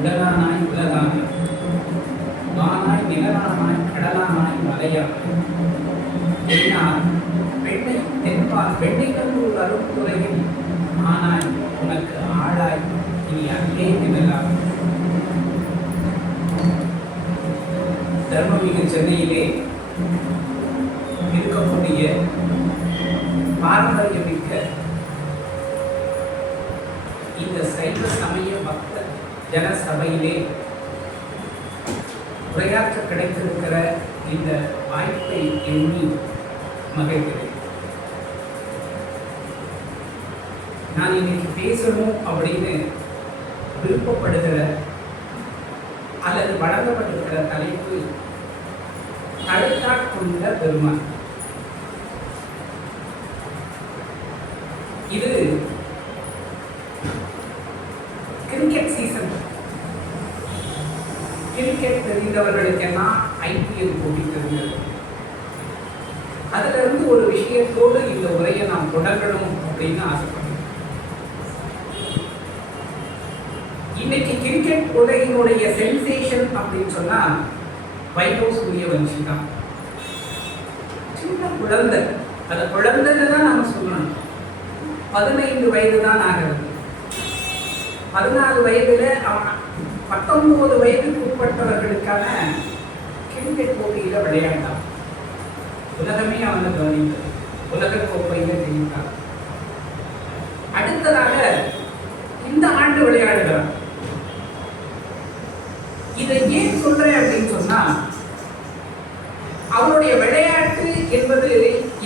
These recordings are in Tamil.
உலகானாய் உலகாக, வானாய் நிலனானாய் கடலானாய் மலையாய், தென்னார் வெண்ணை தென்பால் வெண்ணைக்கல்லூர் அருட்துறையில் ஆனாய் உனக்கு ஆளாய் இனி அங்கே நிழலாய். தர்மமிகு சென்னையிலே இருக்கக்கூடிய பாரம்பரியமிக்க இந்த சைவ சமய பக்த ஜனசபையிலே உரையாற்ற கிடைத்திருக்கிற இந்த வாய்ப்பை எண்ணி மகிழ்கிறேன். நான் இன்னைக்கு பேசணும் அப்படின்னு விருப்பப்படுகிற அல்லது வழங்கப்பட்டிருக்கிற தலைப்பு தடுத்தாட்கொண்ட பெருமான். இது கிரிக்கெட் சீசன். கிரிக்கெட் தெரிந்தவர்களுக்கெல்லாம் ஐபிஎல் போட்டி தெரிந்தது. அதுல இருந்து ஒரு விஷயத்தோடு இந்த உரையை நாம் தொடங்கணும் அப்படின்னு ஆசைப்படுறேன். இன்னைக்கு கிரிக்கெட் உலகினுடைய சென்சேஷன் அப்படின்னு சொன்னா வைபவ் சூரியவன்ஷி தான். சின்ன குழந்தை, அந்த குழந்தைன்னு தான் நம்ம சொல்லணும். 15 வயது தான் ஆகிறது. 14 வயதுல அவன் 19 வயதுக்கு உட்பட்டவர்களுக்கான கிரிக்கெட் போட்டியில விளையாண்டான். உலகமே அவனை கவனித்தது. உலக கோப்பையில ஜெயித்தான். அடுத்ததாக இந்த ஆண்டு விளையாடுகிறான். இதை ஏன் சொல்றேன் அப்படின்னு சொன்னா, அவருடைய விளையாட்டு என்பது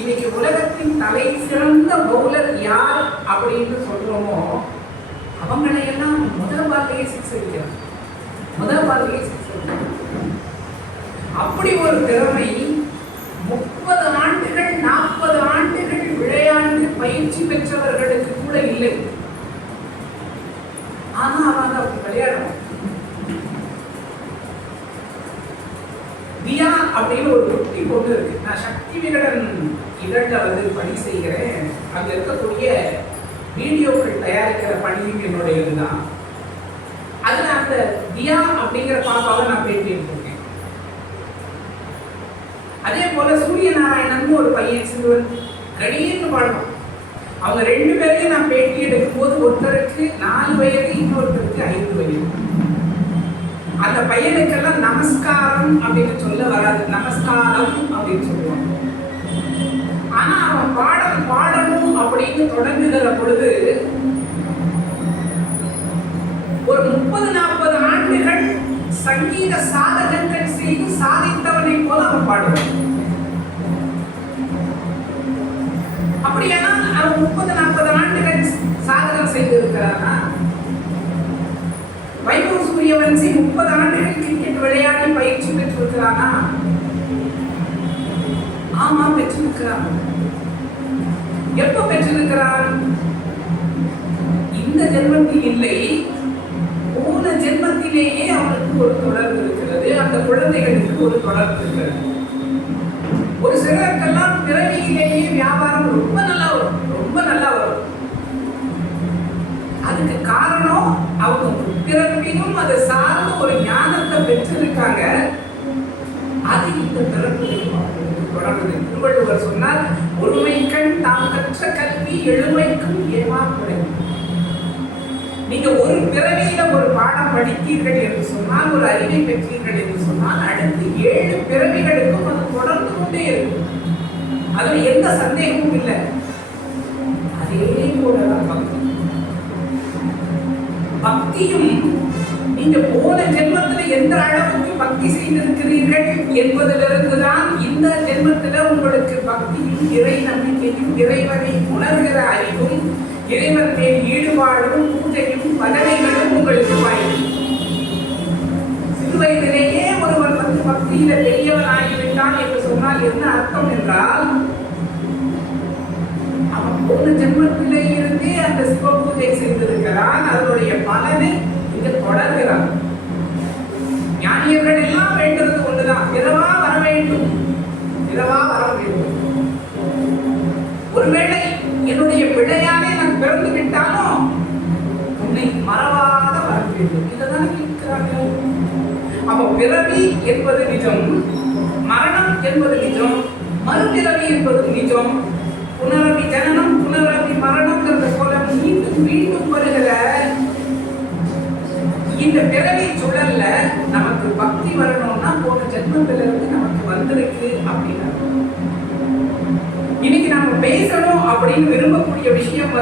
இன்னைக்கு உலகத்தின் தலை சிறந்த பவுலர் யார் அப்படின்னு சொல்றோமோ அவங்களையெல்லாம் முதல் பால்லையே சிக்ஸ் அடிக்கிறார். முதல் பால்லையே சிக்ஸ் அடிக்கிறார். அப்படி ஒரு திறமை 30 ஆண்டுகள் 40 ஆண்டுகள் விளையாண்டு பயிற்சி பெற்றவர்களுக்கு கூட இல்லை. ஆனா அவங்க அப்படி விளையாடுறாங்க. தியா அப்படின்னு ஒரு குட்டி பொண்ணு இருக்கு. நான் சக்தி விகடன் இதழ்ல பணி செய்கிறேன். அங்க இருக்கக்கூடிய வீடியோக்கள் தயாரிக்கிற பணியும் என்னுடையதுதான். அதுல அந்த தியா அப்படிங்கிற பாப்பாவை நான் பேட்டி எடுத்திருக்கேன். அதே போல சூரிய நாராயணன் ஒரு பையன் சிறுவன் கடின்னு பாடுவான். அவங்க 2 பேரையும் நான் பேட்டி எடுக்கும் போது ஒருத்தருக்கு 4 வயது, இன்னொருத்தருக்கு 5 வயது. அந்த பையனுக்கெல்லாம் நமஸ்காரம் அப்படின்னு சொல்ல வராது, நமஸ்காரம் அப்படின்னு சொல்லுவாங்க. ஆனா அவன் பாடல் பாடணும் அப்படின்னு தொடங்குகிற பொழுது ஒரு 30-40 ஆண்டுகள் சங்கீத சாதகங்கள் செய்து சாதித்தவனை போல அவன் பாடுவான். அப்படியானால் அவன் 30-40 ஆண்டுகள் சாதகம் செய்திருக்கிறானா? வைபவ் சூரியவன்ஷி 30 ஆண்டுகள் கிரிக்கெட் விளையாடி பயிற்சி பெற்றிருக்கிறானா? ஆமா, பெற்றிருக்கிறான். எப்ப பெற்றிருக்கிறான்? இந்த ஜென்மத்தில் இல்லை, போன ஜென்மத்திலேயே அவனுக்கு ஒரு தொடர்பு இருக்கிறது. அந்த குழந்தைகளுக்கு ஒரு தொடர்பு இருக்கிறது. ஒரு சிலருக்கெல்லாம் பிறவியிலேயே வியாபாரம் ரொம்ப நல்லா வரும், ரொம்ப நல்லா வரும். அதுக்கு காரணம் அவங்க பிறப்பிலும் அதை சார்ந்த ஒரு ஞானத்தை பெற்றிருக்காங்க. அது இந்த பிறப்பிலும் தொடர்பு. திருவள்ளுவர் சொன்னார், ஒருமைக்கண் தாம் கற்ற கல்வி எழுமைக்கும் ஏமாறுபடை. நீங்க ஒரு பிறவியில ஒரு பாடம் படித்தீர்கள் என்று சொன்னால், ஒரு அறிவை பெற்றீர்கள் என்று சொன்னால், அடுத்து 7 பிறவிகளுக்கும் அது தொடர்ந்து கொண்டே இருக்கும். அதுல எந்த சந்தேகமும் இல்லை. அதே போலதான் பக்தி. பக்தியும் நீங்க போன ஜென்மத்தில் எந்த அளவுக்கு பக்தி செய்திருக்கிறீர்கள் என்பதிலிருந்து தான் இந்த ஜென்மத்தில் உங்களுக்கு பக்தியும் இறை நம்பிக்கையும் இறைவனை உணர்கிற அறிவும் இறைவன் மேல் ஈடுபாடும் பூஜையும் பதவிகளும் உங்களுக்கு வாய்ப்பு. சிறு வயதிலேயே ஒருவர் பக்தியில பெரியவன் ஆகிவிட்டான் என்று சொன்னால் என்ன அர்த்தம் என்றால், அவன் போன ஜென்மத்திலே இருந்தே அந்த சிவ பூஜை செய்திருக்கிறான். அதனுடைய பலனை இங்கு தொடர்கிறான். ஞானியர்கள் எல்லாம் வேண்டுறது ஒன்றுதான், இரவா வர வேண்டும், இரவா வர வேண்டும். ஒருவேளை என்னுடைய பிள்ளையாலே நான் பிறந்து விட்டாலும் உன்னை மறவாத வர வேண்டும். இதுதான் கேட்கிறாங்க. அப்போ பிறவி என்பது நிஜம், மரணம் என்பது நிஜம், மறுபிறவி என்பது நிஜம், புனரபி ஜனனம் புனரபி மரணம் போல மீண்டும் மீண்டும் வருகிற இந்த பிறவி சுழல்ல நமக்கு பக்தி வரணும்னா போன ஜென்மத்திலிருந்து நமக்கு வந்திருக்கு அப்படின்னா இன்னைக்கு நாம பேசணும் அப்படின்னு விரும்பக்கூடிய விஷயம்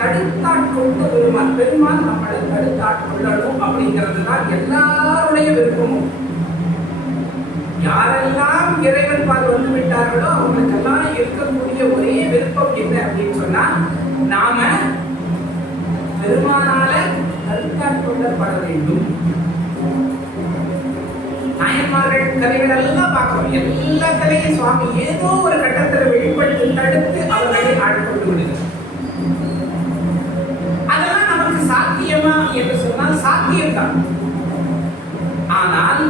தடுத்தாட்கொண்டு பெருமான் நம்மளை தடுத்தாட்கொள்ளணும் அப்படிங்கிறது தான் எல்லாருடைய விருப்பமும். யாரெல்லாம் இறைவன் பால் வந்து விட்டார்களோ அவங்களுக்கெல்லாம் இருக்கக்கூடிய ஒரே விருப்பம் என்ன அப்படின்னு சொன்னா, நாம பெருமானால தடுத்தாட்கொள்ளப்பட வேண்டும். நாயன்மார்கள் கதைகள் எல்லாம் பார்க்கிறோம். எல்லா கதையும் சுவாமி ஏதோ ஒரு கட்டத்தில் வெளிப்பட்டு தடுத்து அவர்களை ஆட்கொண்டு விடுகிறார். அதெல்லாம் நமக்கு சாத்தியமா என்று சொன்னால் சாத்தியம்தான். ஆனால்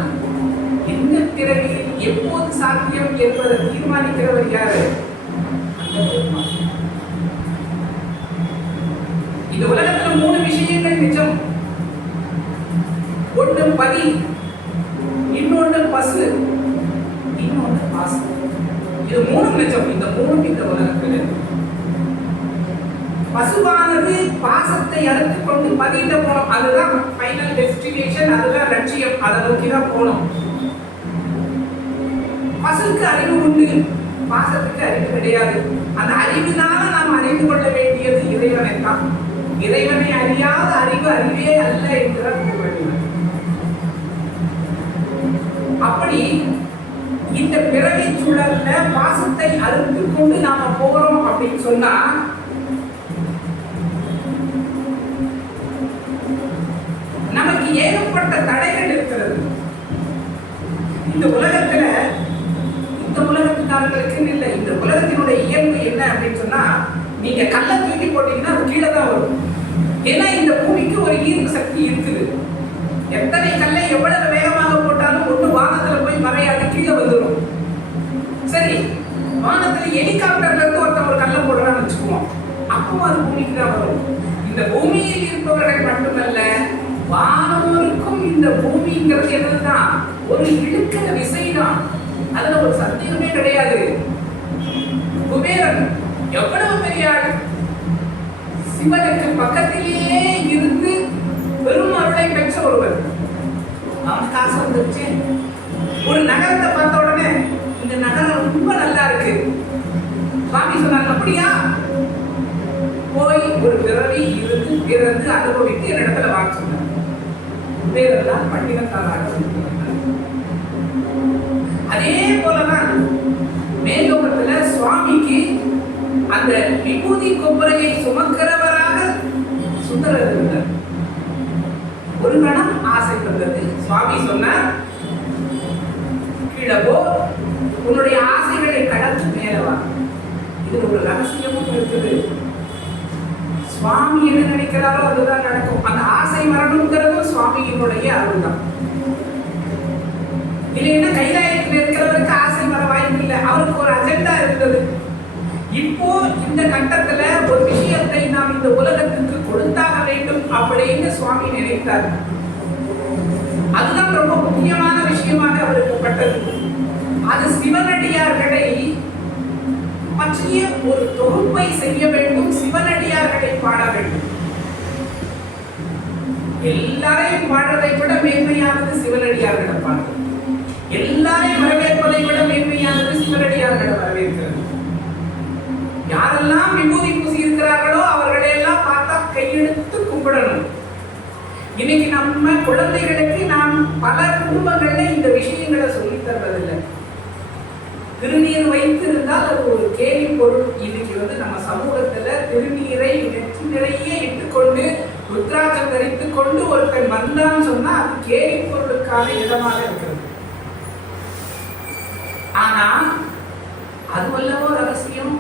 இந்த பிறவியில் எப்போது சாத்தியம் என்பதை தீர்மானிக்கிறவர் யாரு? இந்த உலகத்துல 3 விஷயங்கள் நிஜம். ஒன்று பதி, இன்னொன்று பசு, இன்னொன்று பாசம். இது 3 நிஜம். இந்த 3 இந்த உலகத்தில் பசுவானது பாசத்தை அறுத்து கொண்டு பதியிட போனோம். அதுதான் ஃபைனல் டெஸ்டினேஷன், அதுதான் லட்சியம். அதை நோக்கி தான் போனோம். பசுக்கு அறிவு உண்டு, பாசத்துக்கு அறிவு கிடையாது. அந்த அறிவினால நாம் அறிந்து கொள்ள வேண்டியது இறைவனை தான். இறைவனை அறியாத அறிவு அறிவே அல்ல என்கிறார் திருவள்ளுவர். அப்படி இந்த பிறவி சூழல்ல பாசத்தை அறுத்து கொண்டு நாம போறோம் அப்படின்னு சொன்னா நமக்கு ஏகப்பட்ட தடைகள் இருக்கிறது. இந்த உலகத்துல இந்த உலகத்துக்காரர்களுக்கு இல்லை, இந்த உலகத்தினுடைய இயல்பு என்ன அப்படின்னு சொன்னா, நீங்க கல்லை தூக்கி போட்டீங்கன்னா அது கீழே தான் வரும். ஏன்னா இந்த பூமிக்கு ஒரு ஈர்ப்பு சக்தி இருக்குது. எத்தனை கல்லை எவ்வளவு வேகமாக போட்டாலும் ஒண்ணு வானத்துல போய் மறையாது, கீழே வந்துடும். சரி, வானத்துல ஹெலிகாப்டர்ல இருந்து ஒருத்தன் ஒரு கல்லை போடுறான்னு வச்சுக்குவோம், அப்பவும் அது பூமிக்கு தான் வரும். இந்த பூமியில் இருப்பவர்கள் மட்டுமல்ல, வானோருக்கும் இந்த பூமிங்கிறது என்னதுதான் ஒரு இழுக்கிற விசைதான். அதுல ஒரு சந்தேகமே கிடையாது. குபேரன் எவ்வளவு பெரிய ஆள், சிவனுக்கு பக்கத்திலேயே இருந்து பெரும் அருளை பெற்ற ஒருவர். அவனுக்கு காசு வந்துருச்சு. ஒரு நகரத்தை பார்த்த உடனே இந்த நகரம் ரொம்ப நல்லா இருக்கு, சுவாமி சொன்னாங்க, அப்படியா போய் ஒரு பிறவி இருந்து பிறந்து அனுபவித்து என் இடத்துல வாங்க சொன்னார். குபேரன் பண்டிகத்தாராக. அதே போலதான் மேலோகத்துல சுவாமிக்கு அந்த விபூதி கொப்பரையை சுமக்கிறவராக சுந்தரர் இருந்தார். ஒரு கணம் ஆசை வந்தது. சுவாமி சொன்னார், கீழே போ, உன்னுடைய ஆசைகளை கடந்து மேலவா. இது ஒரு ரகசியமும் இருக்குது. சுவாமி என்ன நினைக்கிறாரோ அதுதான் நடக்கும். அந்த ஆசை மரணம்ங்கிறதும் சுவாமியினுடைய அருள் தான். இல்லைன்னா கைலாயத்தில் இருக்கிறவருக்கு ஆசை வர வாய்ப்பு இல்லை. அவருக்கு ஒரு அஜெண்டா இருந்தது. இப்போ இந்த கட்டத்துல ஒரு விஷயத்தை நாம் இந்த உலகத்துக்கு கொடுத்தாக வேண்டும் அப்படின்னு சுவாமி நினைத்தார். அதுதான் ரொம்ப முக்கியமான விஷயமாக அவருக்கு பட்டது. அது சிவனடியார்களை பற்றிய ஒரு தொகுப்பை செய்ய வேண்டும், சிவனடியார்களை பாட வேண்டும். எல்லாரையும் பாடுறதை விட மேன்மையானது சிவனடியார்களை பாடுறது. எல்லாரையும் வரவேற்பதை விட மேன்மையானது சிவனடியார்களை வரவேற்கிறது. யாரெல்லாம் விபூதி பூசி இருக்கிறார்களோ அவர்களை எல்லாம் பார்த்தா கையெடுத்து கும்பிடணும். இன்னைக்கு நம்ம குழந்தைகளுக்கு நாம் பல குடும்பங்கள்ல இந்த விஷயங்களை சொல்லித் தருவதில்லை. திருநீர் வைத்து இருந்தால் அது ஒரு கேலி பொருள். இன்னைக்கு நம்ம சமூகத்துல திருநீரை நெற்றி நிறைய இட்டுக்கொண்டு ருத்ராட்சம் தரித்துக் கொண்டு ஒருத்தன் வந்தான்னு சொன்னா அது கேலி பொருளுக்கான இடமாக இருக்கிறது. ஆனா அதுவல்லவோ ரகசியம்,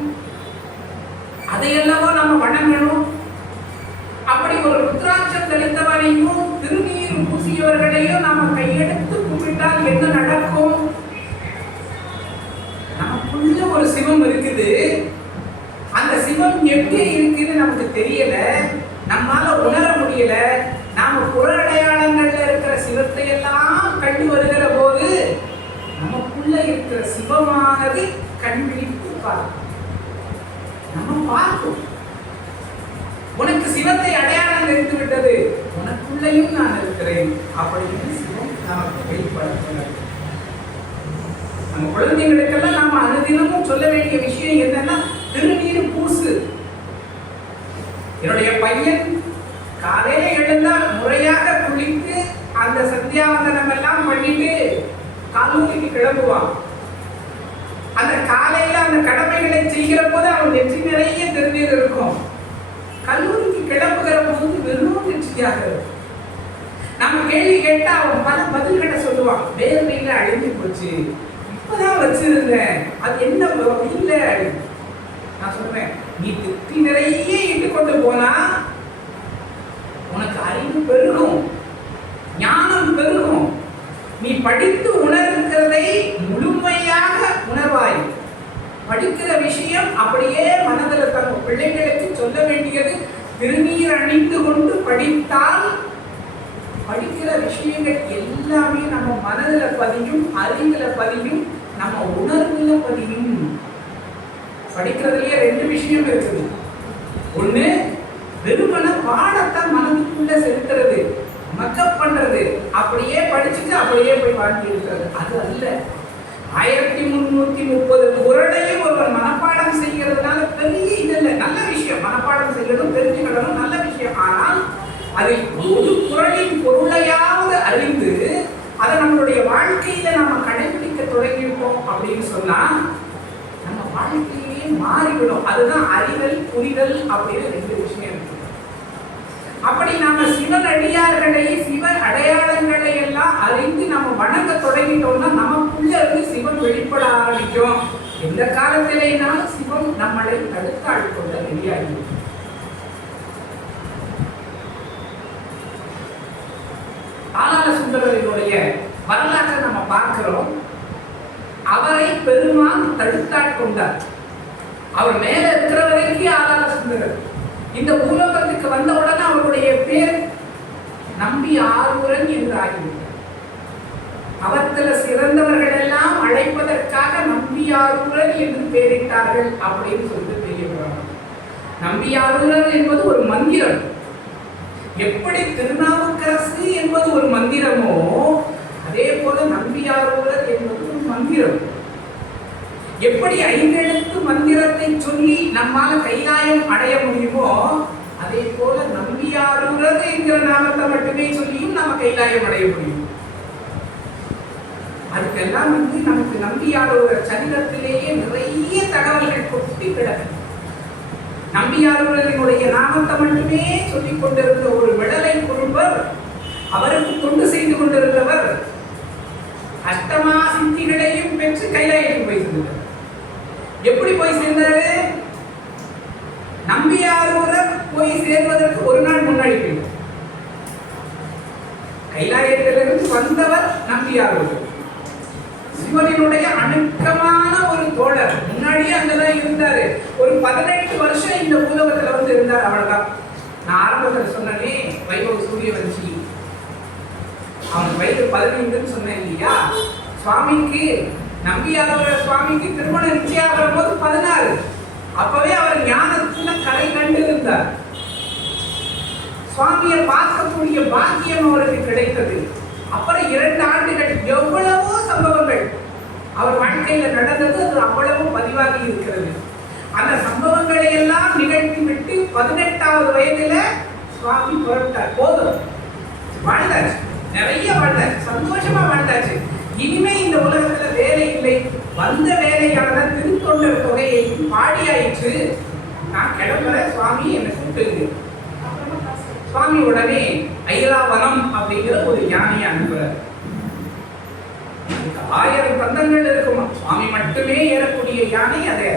அதையெல்லவோ நம்ம வணங்கணும். அப்படி ஒரு ருத்ராட்சம் தரித்தவனையும் திருநீர் பூசியவர்களையும் நாம கையெடுத்து கும்பிட்டால் என்ன நடக்கும்? நமக்குள்ள ஒரு சிவம் இருக்குது. அந்த சிவம் எப்படி இருக்குன்னு நமக்கு தெரியல. நம்மால உணர முடியல. நாம புற அடையாளங்கள்ல இருக்கிற சிவத்தை எல்லாம் கண்டு வருகிற போது நமக்குள்ள இருக்கிற சிவமானது கண்விழித்து பார்க்கும். நம்ம பார்க்கும். உனக்கு சிவத்தை அடையாளம் தெரிந்து விட்டது, உனக்குள்ளையும் நான் இருக்கிறேன் அப்படின்னு சிவம் நமக்கு வெளிப்படுத்துகிறது. நம்ம குழந்தைகளுக்கெல்லாம் நாம அனுதினமும் சொல்ல வேண்டிய விஷயம் என்னன்னா, திருநீர் பூசு. என்னுடைய பையன் காலையில எழுந்தால் முறையாக குளித்து அந்த சந்தியாவந்தனம் எல்லாம் பண்ணிட்டு கல்லூரிக்கு கிளம்புவான். அந்த காலையில அந்த கடமைகளை செய்கிற போது அவன் நெற்றி நிறைய திருநீர் இருக்கும். கல்லூரிக்கு கிளம்புகிற போது வெறும் நெற்றியாக இருக்கும். நம்ம கேள்வி கேட்டா அவன் பல பதில்கிட்ட சொல்லுவான், வேர்வையில அழிஞ்சு போச்சு, இப்பதான் வச்சிருந்தேன், அது என்ன இல்லை. நான் சொல்றேன், நீ திருப்தி நிறைய இட்டு கொண்டு போனா உனக்கு அறிவு பெருகும், ஞானம் பெருகும். நீ படித்து உணர்கிறதை முழுமையாக உணர்வாய். படிக்கிற விஷயம் அப்படியே மனதில் தங்க பிள்ளைகளுக்கு சொல்ல வேண்டியது, திருநீர் அணிந்து கொண்டு படித்தால் படிக்கிற விஷயங்கள் எல்லாமே நம்ம மனதில் பதியும், அறிவுல பதியும், நம்ம உணர்வுல பதியும். படிக்கிறதுலயே ரெண்டு விஷயம் இருக்குது. ஒண்ணு வெறுமன பாடத்தான் மனதுக்குள்ள செலுத்துறது, மக்கப் பண்றது, அப்படியே படிச்சுட்டு அப்படியே போய் வாழ்க்கை இருக்கிறது. அது அல்ல. 1330 குறளையும் ஒருவர் மனப்பாடம் செய்கிறதுனால பெரிய இது இல்லை, நல்ல விஷயம். மனப்பாடம் செய்யணும், தெரிஞ்சுக்கணும், நல்ல விஷயம். ஆனால் அதில் ஒரு குறளின் பொருளையாவது அறிந்து அதை நம்மளுடைய வாழ்க்கையில நாம கடைபிடிக்க தொடங்கிட்டோம் அப்படின்னு சொன்னா நம்ம வாழ்க்கையிலேயே மாறிவிடும். அதுதான் அறிதல், புரிதல் அப்படின்னு ரெண்டு விஷயம் இருக்கு. அப்படி நாம சிவன் அடியார்களை, சிவ அடையாளங்களை எல்லாம் அறிந்து நம்ம வணங்க தொடங்கிட்டோம்னா நமக்குள்ள இருந்து சிவன் வெளிப்பட ஆரம்பிக்கும். எந்த காலத்திலேனாலும் சிவம் நம்மளை தடுத்து ஆட்கொள்ள ரெடியாகிடும். ஆளாள சுந்தரரினுடைய வரலாற்றை நம்ம பார்க்கிறோம். அவரை பெருமான் தடுத்தாட்கொண்டார். அவர் மேல இருக்கிற வரைக்கும் ஆளாள சுந்தரர். இந்த பூலோகத்துக்கு வந்தவுடனே அவருடைய பேர் நம்பி ஆரூரன் என்று ஆகிவிட்டார். அவர்களை சிறந்தவர்கள் எல்லாம் அழைப்பதற்காக நம்பியாரூரன் என்று பெயரிட்டார்கள் அப்படின்னு சொல்லிட்டு தெரியப்படுறாங்க. நம்பியாரூரன் என்பது ஒரு மந்திரம். எப்படி திருநாவுக்கரசு என்பது ஒரு மந்திரமோ அதே போல நம்பியாரூரர் என்பது ஒரு மந்திரம். எப்படி 5 எழுத்து மந்திரத்தை சொல்லி நம்மால கைலாயம் அடைய முடியுமோ அதே போல நம்பியாரூரர் என்கிற நாமத்தை மட்டுமே சொல்லியும் நம்ம கைலாயம் அடைய முடியும். அதுக்கெல்லாம் நமக்கு நம்பியாரூரர் சரித்திரத்திலேயே நிறைய தகவல்கள் கொட்டி கிடக்கு. நம்பியாரூரனுடைய நாமத்தை மட்டுமே சொல்லிக் கொண்டிருந்த ஒரு விடலை குறும்பர், அவருக்கு தொண்டு செய்து கொண்டிருந்தவர், அஷ்டமா சித்திகளையும் பெற்று கைலாயத்துக்கு போய் சேர்ந்தார். எப்படி போய் சேர்ந்தாரு? நம்பியாரூரர் போய் சேர்வதற்கு ஒரு நாள் முன்னாடி போயிட்டார். கைலாயத்திலிருந்து வந்தவர் நம்பியாரூரர், சிவனினுடைய அணுக்கமான ஒரு தோழர். முன்னாடியே அங்கதான் இருந்தாரு. ஒரு 18 வருஷம் இந்த பூலோகத்துல வந்து இருந்தார். அவ்வளவுதான். நான் ஆரம்பத்தில் சொன்னே வைபவ சூரியவன்சி, அவன் வயது 15 சொன்னேன் இல்லையா? சுவாமிக்கு, நம்பியாரூரர் சுவாமிக்கு திருமணம் நிச்சயாகிற போது 16. அப்பவே அவர் ஞானத்துல கரை கண்டு இருந்தார். சுவாமியை பார்க்கக்கூடிய பாக்கியம் அவருக்கு கிடைத்தது. அப்புறம் 2 ஆண்டுகள் எவ்வளவோ சம்பவங்கள் அவர் வாழ்க்கையில நடந்தது. அது அவ்வளவு பதிவாகி இருக்கிறது. அந்த சம்பவங்களை எல்லாம் நிகழ்த்தி விட்டு 18வது வயதுல சுவாமி புறப்பட்டார். போதும், வாழ்ந்தாச்சு, நிறைய வாழ்ந்தாச்சு, சந்தோஷமா வாழ்ந்தாச்சு. இனிமே இந்த உலகத்துல வேலை இல்லை. வந்த வேலையான திருத்தொண்டர் தொகையை பாடியாயிற்று. நான் கிளம்புற, சுவாமி என்னை கூப்பிட்டு. சுவாமி உடனே ஐராவனம் அப்படிங்கிற ஒரு யானையை அனுப்புறார். 1000 தந்தங்கள் இருக்குமா, சுவாமி மட்டுமே ஏறக்கூடிய யானை. அதை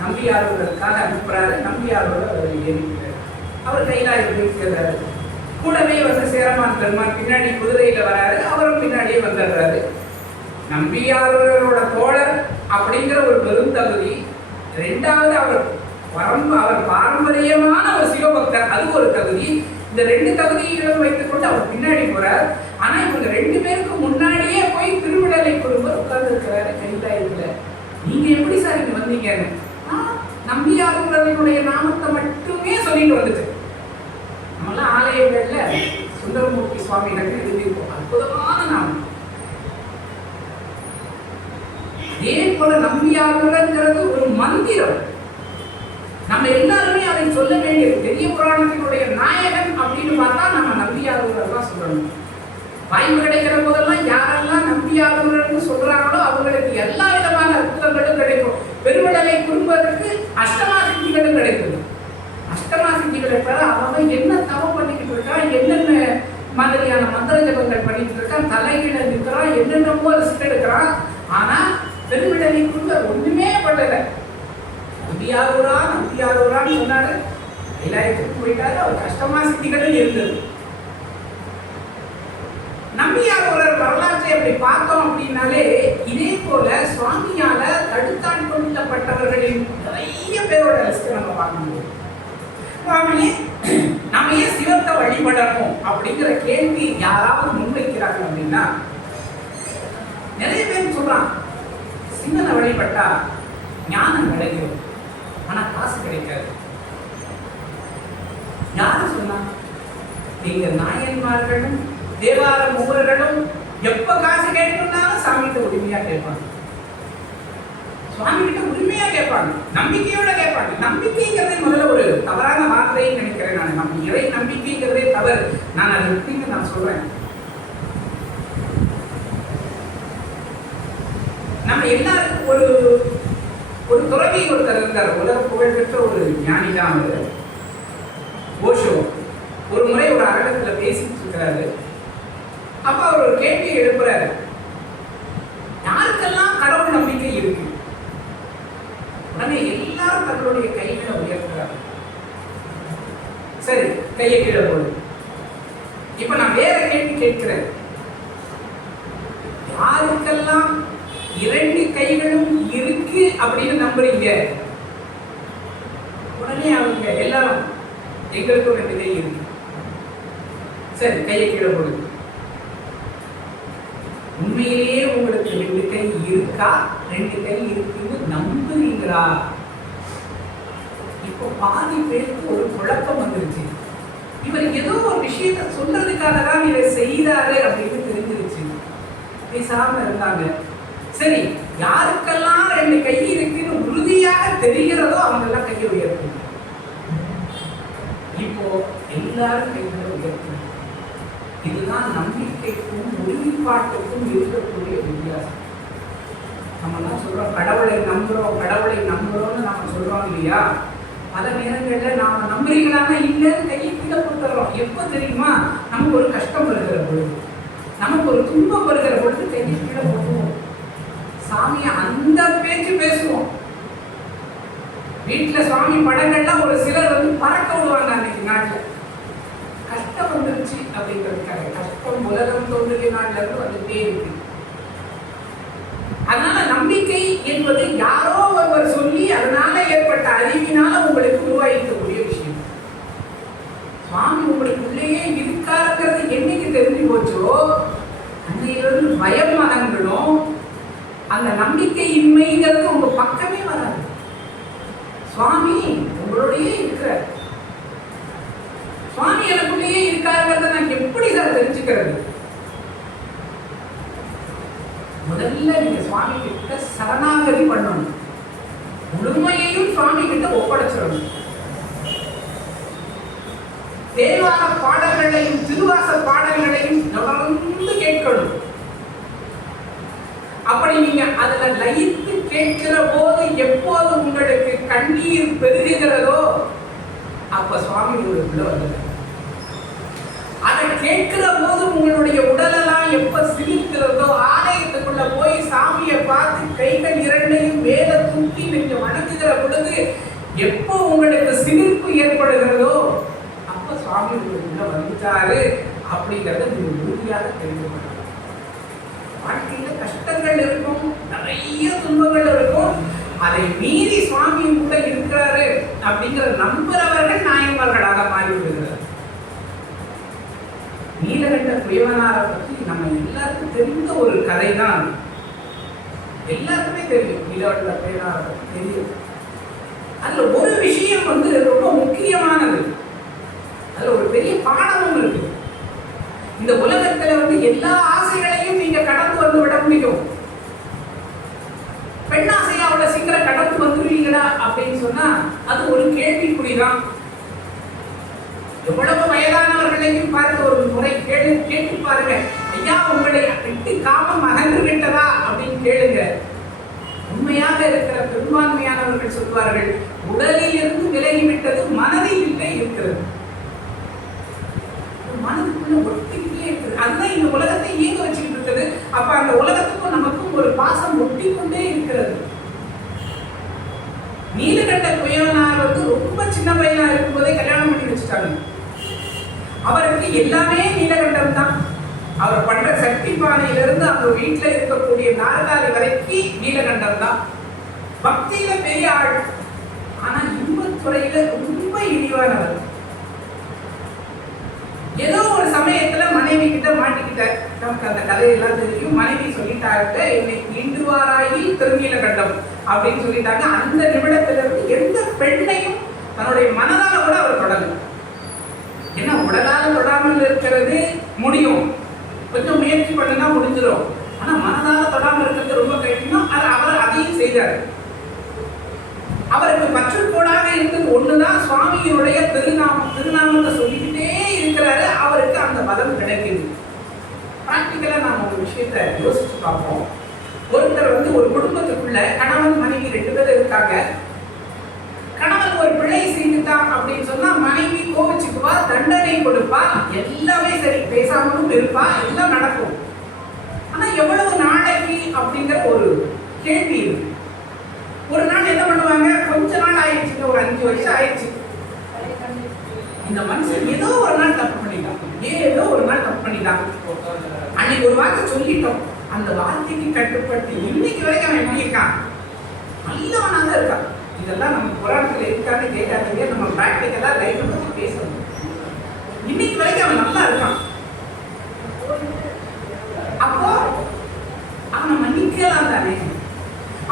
நம்பியாரூரருக்காக அனுப்புறாரு. நம்பியாரூரர் அவர் ஏறிக்கிறார். அவர் கைலாயம் போய் சேர்றாரு. கூடவே வந்து சேரமான் பெருமான் பின்னாடி குதிரையில வராரு. அவரும் பின்னாடியே வந்துடுறாரு. நம்பியாரூரரோட தோழர் அப்படிங்கிற ஒரு பெருந்தகுதி. 2வது அவர் அவர் பாரம்பரியமான ஒரு சிவபக்தர், அது ஒரு தகுதி. இந்த 2 தகுதிகளும் வைத்துக் கொண்டு அவர் பின்னாடி போறார். ஆனா இவங்க 2 பேருக்கு முன்னாடியே போய் திருவிடலை குருவர் உட்கார்ந்து இருக்கிறாரு கைலாயத்துல. நீங்க எப்படி சார் இங்க வந்தீங்கன்னு? நம்பியாருடைய நாமத்தை மட்டுமே சொல்லிட்டு வந்துச்சு. நம்மளாம் ஆலயங்கள்ல சுந்தரமூர்த்தி சுவாமி எழுதியிருக்கோம், அற்புதமான நாமம். ஏன் போல நம்பியாருங்கிறது ஒரு மந்திரம். நம்ம எல்லாருமே அதை சொல்ல வேண்டியது. பெரிய புராணத்தினுடைய நாயகன் அப்படின்னு பார்த்தா நம்ம நம்பியாரூரர் சொல்லணும். வாய்ப்பு கிடைக்கிற போதெல்லாம் யாரெல்லாம் நம்பியாரூரர்னு சொல்றாங்களோ அவங்களுக்கு எல்லா விதமான அற்புதங்களும் கிடைக்கும். பெருவிடலை குறும்பருக்கு அஷ்டமா சித்திகளும் கிடைக்கும். அஷ்டமா சித்திகளை பெற அவன் என்ன தவம் பண்ணிக்கிட்டு இருக்கான், என்னென்ன மாதிரியான மந்திர ஜபங்கள் பண்ணிட்டு இருக்கான், தலையில நிற்கிறான், என்னென்னமோ ரிஸ்க் எடுக்கிறான். ஆனா பெருவிடலை குறும்பர் ஒண்ணுமே பண்ணல. நம்பியாரூரான்னு சொன்னாரு, கைலாயத்துக்கு போயிட்டாரு. அவர் அஷ்டமா சித்திகளும் இருந்தது. நம்பியாரூரர் வரலாற்றை அப்படி பார்த்தோம் அப்படின்னாலே இதே போல சுவாமியால தடுத்தான் கொள்ளப்பட்டவர்களின் நிறைய பேரோட லிஸ்ட் நம்ம பார்க்க முடியும். நாம ஏன் சிவத்தை வழிபடணும் அப்படிங்கிற கேள்வி யாராவது முன்வைக்கிறாங்க அப்படின்னா, நிறைய பேர் சொல்றான் சிவனை வழிபட்டா ஞானம் கிடைக்கும், ஆனா காசு கிடைக்காது. யாரு சொன்னா? நீங்க நாயன்மார்களும் தேவார மூவர்களும் எப்ப காசு கேட்கணும்னாலும் சாமி கிட்ட உரிமையா கேட்பாங்க. சுவாமி கிட்ட உரிமையா கேட்பாங்க, நம்பிக்கையோட கேட்பாங்க. நம்பிக்கைங்கிறதே முதல்ல ஒரு தவறான வார்த்தைன்னு நினைக்கிறேன் நான். நம்ம இறை நம்பிக்கைங்கிறதே தவறு. நான் அதை எப்படின்னு நான் சொல்றேன். நம்ம எல்லாருக்கும் ஒரு துறவி ஒருத்தர் இருந்தார், உலக புகழ்பெற்ற ஒரு ஞானி தான் அவர், ஓஷோ. ஒரு முறை ஒரு அரங்கத்துல பேசிட்டு இருக்கிறாரு. அப்ப அவர் ஒரு கேள்வியை எழுப்புறாரு, யாருக்கெல்லாம் கடவுள் நம்பிக்கை இருக்கு? உடனே எல்லாரும் தங்களுடைய கைகளை உயர்த்துறாங்க. சரி, கையை கீழே போடு. இப்ப நான் வேற கேள்வி கேட்கிறேன், யாருக்கெல்லாம் 2 கைகளும் இருக்கு அப்படின்னு நம்புறீங்க? உடனே அவங்க எல்லாரும் எங்களுக்கும் 2 கை இருக்கு. சரி, கையை கீழே போடு. உண்மையிலேயே உங்களுக்கு 2 கை இருக்கா? 2 கை இருக்குன்னு நம்புறீங்களா? இப்போ பாதி பேருக்கு ஒரு குழப்பம் வந்துருச்சு. இவர் ஏதோ ஒரு விஷயத்தை சொல்றதுக்காக தான் இதை செய்தாரு அப்படின்னு தெரிஞ்சிருச்சு. பேசாம இருந்தாங்க. சரி, யாருக்கெல்லாம் 2 கை இருக்குன்னு உறுதியாக தெரிகிறதோ அவங்க எல்லாம் கையை உயர்த்தணும். இப்போ எல்லாரும் கைகளை உயர்த்தணும். இதுதான் நம்பிக்கைக்கும் உறுதிப்பாட்டுக்கும் இருக்கக்கூடிய வித்தியாசம். நம்ம எல்லாம் சொல்றோம் கடவுளை நம்புறோம்னு நாம சொல்றோம் இல்லையா? பல நேரங்கள்ல நாம நம்புறீங்களான்னா இல்லைன்னு கையை கீழே போட்டுறோம். எப்ப தெரியுமா? நமக்கு ஒரு கஷ்டம் வருகிற பொழுது, நமக்கு ஒரு துன்பம் வருகிற பொழுது கையை கீழே போட்டுவோம். சாமியை அந்த பேச்சு பேசுவோம். வீட்டுல சுவாமி படங்கள்லாம் ஒரு சிலர் பறக்க விடுவாங்க. அன்னைக்கு நாட்டுல கஷ்டம் வந்துருச்சு அப்படிங்கிறதுக்காக. கஷ்டம் உலகம் தோன்றிய நாள்ல இருந்து வந்துட்டே இருக்கு. அதனால நம்பிக்கை என்பது யாரோ ஒருவர் சொல்லி அதனால ஏற்பட்ட அறிவினால உங்களுக்கு உருவாக்கக்கூடிய விஷயம். சுவாமி உங்களுக்குள்ளேயே இருக்காருங்கிறது என்னைக்கு தெரிஞ்சு போச்சோ அன்னையிலிருந்து பயம் மதங்களும் அந்த நம்பிக்கையின்மைங்கிறது உங்க பக்கமே வராது. சுவாமி உங்களுடைய இருக்கிறார், சுவாமி எனக்குள்ளேயே இருக்காருங்கிறத நான் எப்படி சார் தெரிஞ்சுக்கிறது? முதல்ல நீங்க சுவாமி கிட்ட சரணாகதி பண்ணணும். முழுமையையும் சுவாமி கிட்ட ஒப்படைச்சிடணும். தேவார பாடல்களையும் திருவாச பாடல்களையும் தொடர்ந்து கேட்கணும். அப்படி நீங்க அதுல லயித்து கேட்கிற போது எப்போது உங்களுக்கு கண்ணீர் பெருகுகிறதோ அப்ப சுவாமி உங்களுக்குள்ள வந்து அதை கேட்கிற போது உங்களுடைய உடலெல்லாம் எப்ப சிரிக்கிறதோ ஆலயத்துக்குள்ள போய் சாமியை பார்த்து கைகள் 2ஐயும் மேல தூக்கி நீங்க வணங்குகிற பொழுது எப்போ உங்களுக்கு சிரிப்பு ஏற்படுகிறதோ அப்ப சுவாமி உங்களுக்குள்ள வந்துட்டாரு அப்படிங்கறத நீங்க உறுதியாக தெரிந்து கொள்ளலாம். வாழ்க்கையில கஷ்டங்கள் இருக்கும், நிறைய துன்பங்கள் இருக்கும். அதை மீறி சுவாமியும் கூட இருக்கிறாரு அப்படிங்கிற நம்புறவர்கள் நாயன்மார்களாக மாறிவிடுகிறார். நீலகண்ட குயவனாரை பற்றி நம்ம எல்லாருக்கும் தெரிந்த ஒரு கதை தான். எல்லாருக்குமே தெரியும் நீலகண்ட குயவனாரை பற்றி தெரியும். அதுல ஒரு விஷயம் ரொம்ப முக்கியமானது. அதுல ஒரு பெரிய பாடமும் இருக்கு. இந்த உலகத்துல எல்லா ஆசைகளையும் நீங்க கடந்து வந்து விட முடியும். பெண் ஆசையா அவ்வளவு சீக்கிரம் கடந்து வந்துருவீங்களா அப்படின்னு சொன்னா அது ஒரு கேள்விக்குறிதான். எவ்வளவு வயதானவர்களையும் பார்த்து ஒரு முறை கேட்டு பாருங்க, ஐயா உங்களை விட்டு காமம் அகன்று விட்டதா அப்படின்னு கேளுங்க. உண்மையாக இருக்கிற பெரும்பான்மையானவர்கள் சொல்வார்கள், உடலில் இருந்து விலகிவிட்டது மனதில் இருக்கிறது. மனதுக்குள்ள ஒட்டிக்கிட்டே இருக்குது. அதுதான் இந்த உலகத்தை இயங்க வச்சுக்கிட்டு இருக்குது. அப்ப அந்த உலகத்துக்கும் நமக்கும் ஒரு பாசம் ஒட்டிக்கொண்டே இருக்கிறது. நீலகண்ட குயவனார் ரொம்ப சின்ன பையனா இருக்கும்போதே கல்யாணம் பண்ணி வச்சுட்டாங்க. அவருக்கு எல்லாமே நீலகண்டம் தான். அவர் பண்ற சக்தி பானையிலிருந்து அவங்க வீட்டுல இருக்கக்கூடிய நாற்காலி வரைக்கும் நீலகண்டம் தான். பக்தியில பெரிய ஆள், ஆனா இன்பத்துறையில ரொம்ப இழிவானவர். ஏதோ ஒரு சமயத்துல மனைவி கிட்ட மாட்டிக்கிட்ட, நமக்கு அந்த கதையெல்லாம் தெரியும். மனைவி சொல்லிட்டாங்க, இன்னைக்கு இண்டுவாராயில் திருநீலகண்டம் அப்படின்னு சொல்லிட்டாங்க. அந்த நிமிடத்திலிருந்து எந்த பெண்ணையும் தன்னுடைய மனதால கூட அவர் தொடரும். ஏன்னா உடலால தொடாமல் இருக்கிறது முடியும், கொஞ்சம் முயற்சி பண்ணுனா முடிஞ்சிடும். ஆனா மனதால தொடாமல் இருக்கிறது ரொம்ப கடினம். அவர் அதையும் செய்தார். அவருக்கு பற்றுக்கோடாக இருந்தது ஒண்ணுதான், சுவாமியினுடைய திருநாமத்தை சொல்லிக்கிட்டே இருக்கிறாரு. அவருக்கு அந்த பதம் கிடைக்குது. பிராக்டிக்கலா நாம ஒரு விஷயத்த யோசிச்சு பார்ப்போம். ஒருத்தர் ஒரு குடும்பத்துக்குள்ள கணவன் மனைவி 2 பேர் இருக்காங்க. கணவன் ஒரு பிழை செய்துட்டான் அப்படின்னு சொன்னா மனைவி கோவிச்சுக்குவா, தண்டனை கொடுப்பா, எல்லாமே சரி, பேசாமலும் இருப்பா, எல்லாம் நடக்கும். ஆனா எவ்வளவு நாளைக்கு அப்படிங்கிற ஒரு கேள்வி இருக்கு. ஒரு நாள் என்ன பண்ணுவாங்க, கொஞ்ச நாள் ஆயிடுச்சு, ஒரு 5 வருஷம் ஆயிடுச்சு, இந்த மனுஷன் ஏதோ ஒரு நாள் தப்பு பண்ணிட்டான். அன்னைக்கு ஒரு வார்த்தை சொல்லிட்டோம், அந்த வார்த்தைக்கு கட்டுப்பட்டு இன்னைக்கு வரைக்கும் அவன் எப்படி இருக்கான், நல்லவனாக இருக்கான். இதெல்லாம் நம்ம புராணத்துல இருக்கான்னு கேட்காதீங்க, நம்ம பிராக்டிக்கலா லைஃப் பத்தி பேசணும். இன்னைக்கு வரைக்கும் அவன் நல்லா இருக்கான். அப்போ அவனை மன்னிக்கலாம் தானே?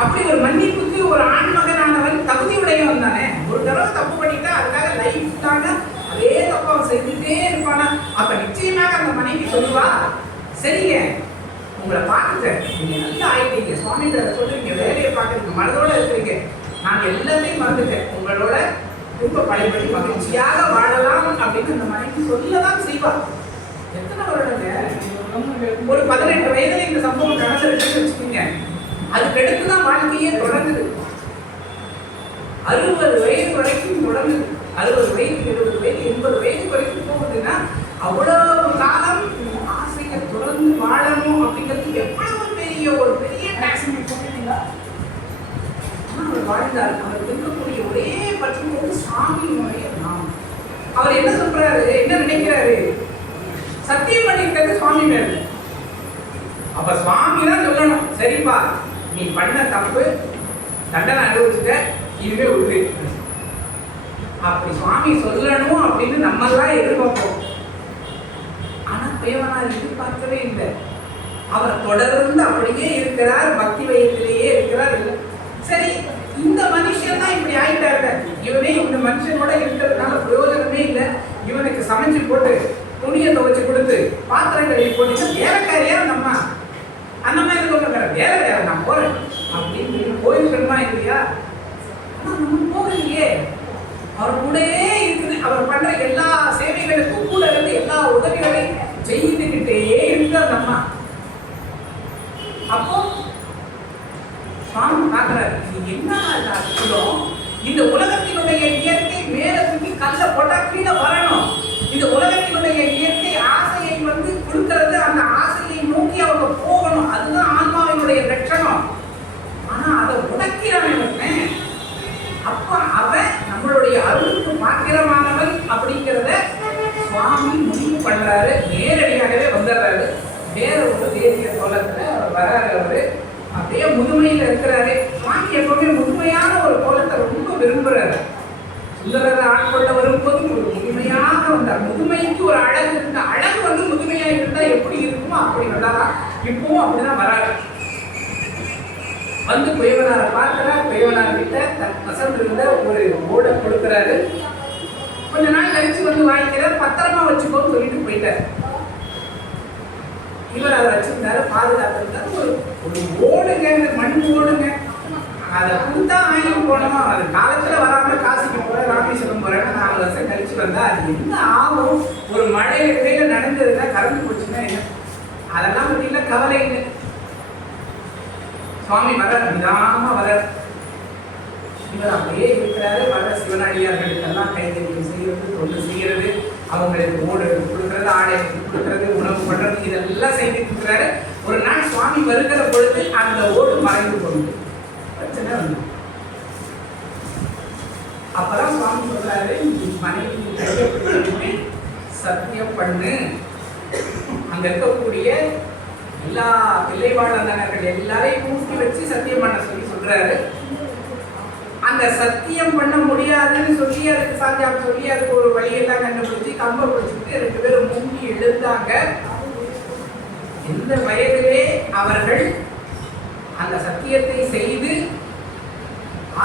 அப்படி ஒரு மன்னிப்புக்கு ஒரு ஆண் மகனானவன் தகுதியுடையவன் தானே? ஒரு தடவை தப்பு பண்ணிட்டா அதுக்காக லைஃப் தாங்க அதே தப்பு அவன் செஞ்சுட்டே இருப்பானா? அப்ப நிச்சயமாக அந்த மனைவி சொல்லுவா, சரிங்க, உங்களை பார்த்துட்டேன், நீங்க நல்லா ஆயிட்டீங்க, சுவாமிகிட்ட சொல்றீங்க, வேலையை பார்க்குறீங்க, மனதோட இருக்கிறீங்க, நான் எல்லாத்தையும் மறந்துட்டேன், உங்களோட ரொம்ப பழையபடி மகிழ்ச்சியாக வாழலாம் அப்படின்னு அந்த மனைவி சொல்லதான் செய்வார். எத்தனை வருடங்க? ஒரு 18 வயதுல இந்த சம்பவம் நடந்துருக்குன்னு வச்சுக்கோங்க. அதுக்கடுத்துதான் வாழ்க்கையே தொடங்குது. 60 வயது வரைக்கும் தொடங்குது. 60 வயது, 70 வயது, 80 வயது வரைக்கும் போகுதுன்னா அவ்வளவு காலம் ஆசையை தொடர்ந்து வாழணும் அப்படிங்கிறது எவ்வளவு பெரிய டாக்ஸி போட்டீங்களா? அவர் வாழ்ந்தார். அவர் இருக்கக்கூடிய ஒரே பற்றி சுவாமியினுடைய நாமம். அவர் என்ன சொல்றாரு, என்ன நினைக்கிறாரு? சத்தியம் பண்ணிக்கிறது சுவாமி மேல. அப்ப சுவாமி தான் சொல்லணும், சரிப்பா நீ பண்ண தப்பு, தண்டனை அனுபவிச்சுட்ட, இதுவே உண்டு. அப்படி சுவாமி சொல்லணும் அப்படின்னு நம்ம எல்லாம் எதிர்பார்ப்போம். ஆனா குயவனார் எதிர்பார்க்கவே இல்லை. அவர் தொடர்ந்து அப்படியே இருக்கிறார், பக்தி வயத்திலேயே இருக்கிறார். இல்லை சரி, இந்த மனுஷன் தான் இப்படி ஆயிட்டாரு, இவனே இந்த மனுஷனோட இருக்கிறதுனால பிரயோஜனமே இல்லை, இவனுக்கு சமைச்சு போட்டு துணியை துவைச்சு கொடுத்து பாத்திரம் கழுவி போட்டு வேலைக்காரியா நம்ம அந்த மாதிரி சொல்ல வேற வேற நான் போறேன் அப்படின்னு கோயில் பெருமா இல்லையா? ஆனா நம்ம போகலையே, அவர் கூடயே இருக்குது. அவர் பண்ற எல்லா சேவைகளுக்கும் கூட இருந்து எல்லா உதவிகளையும் செய்துகிட்டே இருந்தார் நம்ம. அப்போ சுவாமி பார்க்கிறார், இது என்ன அர்த்தம்? இந்த உலகத்தினுடைய இயற்கை மேல தூக்கி கல்ல போட்டா கீழே வரணும். இந்த உலகத்தினுடைய இயற்கை ஆசையை கொடுக்கிறது, அந்த ஆசையை நோக்கி அவங்க போகணும். அதுதான் ஆன்மாவினுடைய லட்சணம். ஆனா அதை உடைக்கிறவன் அப்ப அவன் நம்மளுடைய அருளுக்கு பாக்கிரமானவன் அப்படிங்கிறத சுவாமி முடிவு பண்றாரு. நேரடியாகவே வந்துடுறாரு. வேற ஒரு தேசிய கோலத்துல வர்றாரு. அவரு அப்படியே முதுமையில இருக்கிறாரு. சுவாமி எப்பவுமே முதுமையான ஒரு கோலத்தை ரொம்ப விரும்புறாரு. சுந்தரரை ஆட்கொள்ள வரும்போது ஒரு முதுமையாக வந்தார். முதுமைக்கு ஒரு அழகு இருந்தா, அழகு முதுமையா இருந்தா எப்படி இருக்குமோ அப்படி வந்தாரா. இப்பவும் அப்படிதான் வராரு. குயவனாரை பார்க்கிறார். குயவனார் கிட்ட தன் பசங்க இருந்த ஒரு ஓடை கொடுக்கிறாரு. கொஞ்ச நாள் கழிச்சு வாங்கிக்கிறார். பத்திரமா வச்சுக்கோன்னு சொல்லிட்டு போயிட்டார். இவர் அதை வச்சிருந்தாரு, பாதுகாத்திருந்தாரு. ஒரு ஓடுங்க, மண் ஓடுங்க, அதை கொடுத்தா வாங்கிட்டு போனோமா. அது காலத்துல வராம காசிக்கு போறேன், ராமேஸ்வரம் போறேன்னா 4 வருஷம் கழிச்சு வந்தா அது என்ன ஆகும்? ஒரு மழை இடையில நடந்ததுன்னா கறந்து போச்சுன்னா என்ன? அதெல்லாம் பத்தியில கவலை இல்லை. சுவாமி வர நிதானமா வர. இவர் அப்படியே இருக்கிறாரு. வர சிவனடியார்களுக்கெல்லாம் கைதறியம் செய்யறது, தொண்டு செய்யறது, அவங்களுக்கு ஓடு எடுத்து கொடுக்கறது, ஆடை எடுத்து கொடுக்கறது, உணவு பண்றது, இதெல்லாம் செய்துட்டு இருக்கிறாரு. ஒரு நாள் சுவாமி வருகிற பொழுது அந்த ஓடு மறைந்து கொண்டு பிரச்சனை வந்து அப்பதான் சுவாமி சொல்றாரு, மனைவி சத்தியம் பண்ணு. அங்க இருக்கக்கூடிய எல்லா பிள்ளைவாழந்தனர்கள் எல்லாரையும் கூட்டி வச்சு சத்தியம் பண்ண சொல்றாரு. அந்த சத்தியம் பண்ண முடியாதுன்னு சொல்லி அதுக்கு சாத்தியம் சொல்லி அதுக்கு ஒரு வழியெல்லாம் கண்டுபிடிச்சு கம்ப பிடிச்சிட்டு 2 பேரும் மூங்கி எழுந்தாங்க. எந்த வயதிலே அவர்கள் அந்த சத்தியத்தை செய்து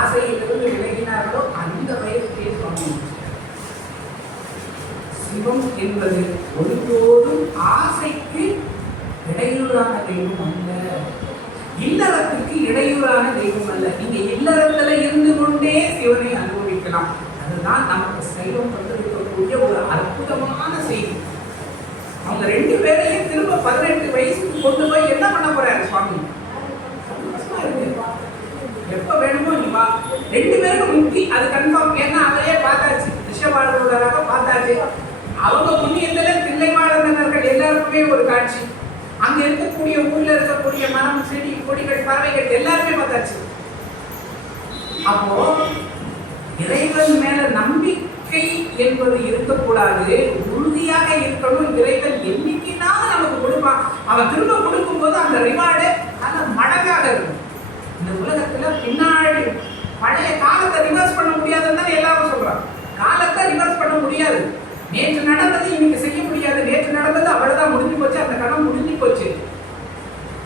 ஆசையிலிருந்து விலகினார்களோ அந்த வயதுக்கே சுவாமி சிவம் என்பது ஒருபோதும் ஆசைக்கு இடையூறான தெய்வம் அல்ல, இல்லறத்துக்கு இடையூறான தெய்வம் அல்ல. நீங்க இல்லறத்துல இருந்து கொண்டே சிவனை அனுபவிக்கலாம். அதுதான் நமக்கு சைவம் கொண்டிருக்கக்கூடிய ஒரு அற்புதமான செய்தி. அவங்க 2 பேரையும் திரும்ப 18 வயசுக்கு கொண்டு போய் என்ன பண்ண போறாரு சுவாமி? எப்ப வேணுமோ நீ வா. 2 பேருக்கும் முக்தி அது கன்ஃபார்ம். ஏன்னா அவரே பார்த்தாச்சு, ரிஷபாளர்களாக பார்த்தாச்சு. அவங்க புண்ணியத்துல தில்லைவாழந்தனர்கள் எல்லாருக்குமே ஒரு காட்சி. அங்க இருக்கக்கூடிய ஊர்ல இருக்கக்கூடிய மரம், செடி, கொடிகள், பறவைகள் எல்லாருமே பார்த்தாச்சு. அப்போ இறைவன் மேல நம்பிக்கை என்பது இருக்கக்கூடாது, உறுதியாக இருக்கணும். இறைவன் என்னைக்குனாலும் நமக்கு கொடுப்பான். அவன் திரும்ப கொடுக்கும் போது அந்த ரிவார்டு அந்த மடங்காக இருக்கும். இந்த உலகத்துல பின்னாடி பழைய காலத்தை ரிவர்ஸ் பண்ண முடியாதுன்னு எல்லாரும் சொல்றாங்க. காலத்தை ரிவர்ஸ் பண்ண முடியாது. நேற்று நடந்தது இன்னைக்கு செய்ய முடியாது. நேற்று நடந்தது அவ்வளவுதான், முடிஞ்சு போச்சு, அந்த கணம் முடிஞ்சு போச்சு.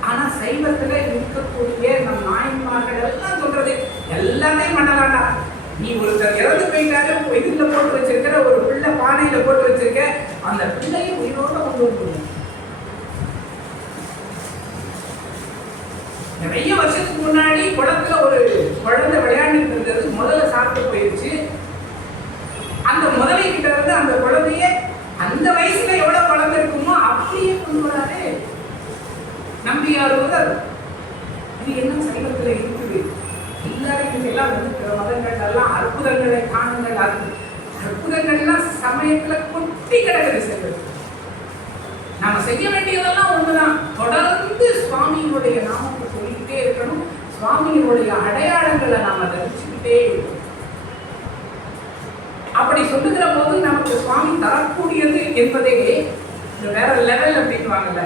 ஆனா சைவத்துல இருக்கக்கூடிய நம் நாயன்மார்கள் எல்லாம் சொல்றது எல்லாமே பண்ணலாம்டா. நீ ஒருத்தர் இறந்து போயிட்டாரு, இதுல போட்டு வச்சிருக்கிற ஒரு பிள்ளை பானையில போட்டு வச்சிருக்க, அந்த பிள்ளையை உயிரோட கொண்டு வந்து நிறைய வருஷத்துக்கு முன்னாடி குளத்துல ஒரு குழந்தை விளையாண்டுட்டு இருந்தது. முதல்ல சாப்பிட்டு போயிடுச்சு. அந்த முதலை கிட்ட இருந்து அந்த குழந்தைய அந்த வயசுல எவ்வளவு குழந்தை இருக்குமோ அப்படியே கொண்டு வராரு நம்பியார். இது என்ன சைவத்துல இருக்குது? எல்லாரும் எல்லாம் மதங்கள் எல்லாம் அற்புதங்களை காணுங்கள். அற்புதங்கள்லாம் சமயத்துல கொட்டி கிடக்குது. செல்வது நாம செய்ய வேண்டியதெல்லாம் ஒண்ணுதான். தொடர்ந்து சுவாமியினுடைய நாமத்தை சொல்லிக்கிட்டே இருக்கணும். சுவாமியினுடைய அடையாளங்களை நாம தரிச்சுக்கிட்டே இருக்கணும். அப்படி சொல்லுகிற போது நமக்கு சுவாமி தரக்கூடியது என்பதே வேற லெவல் அப்படின்னு வாங்கல,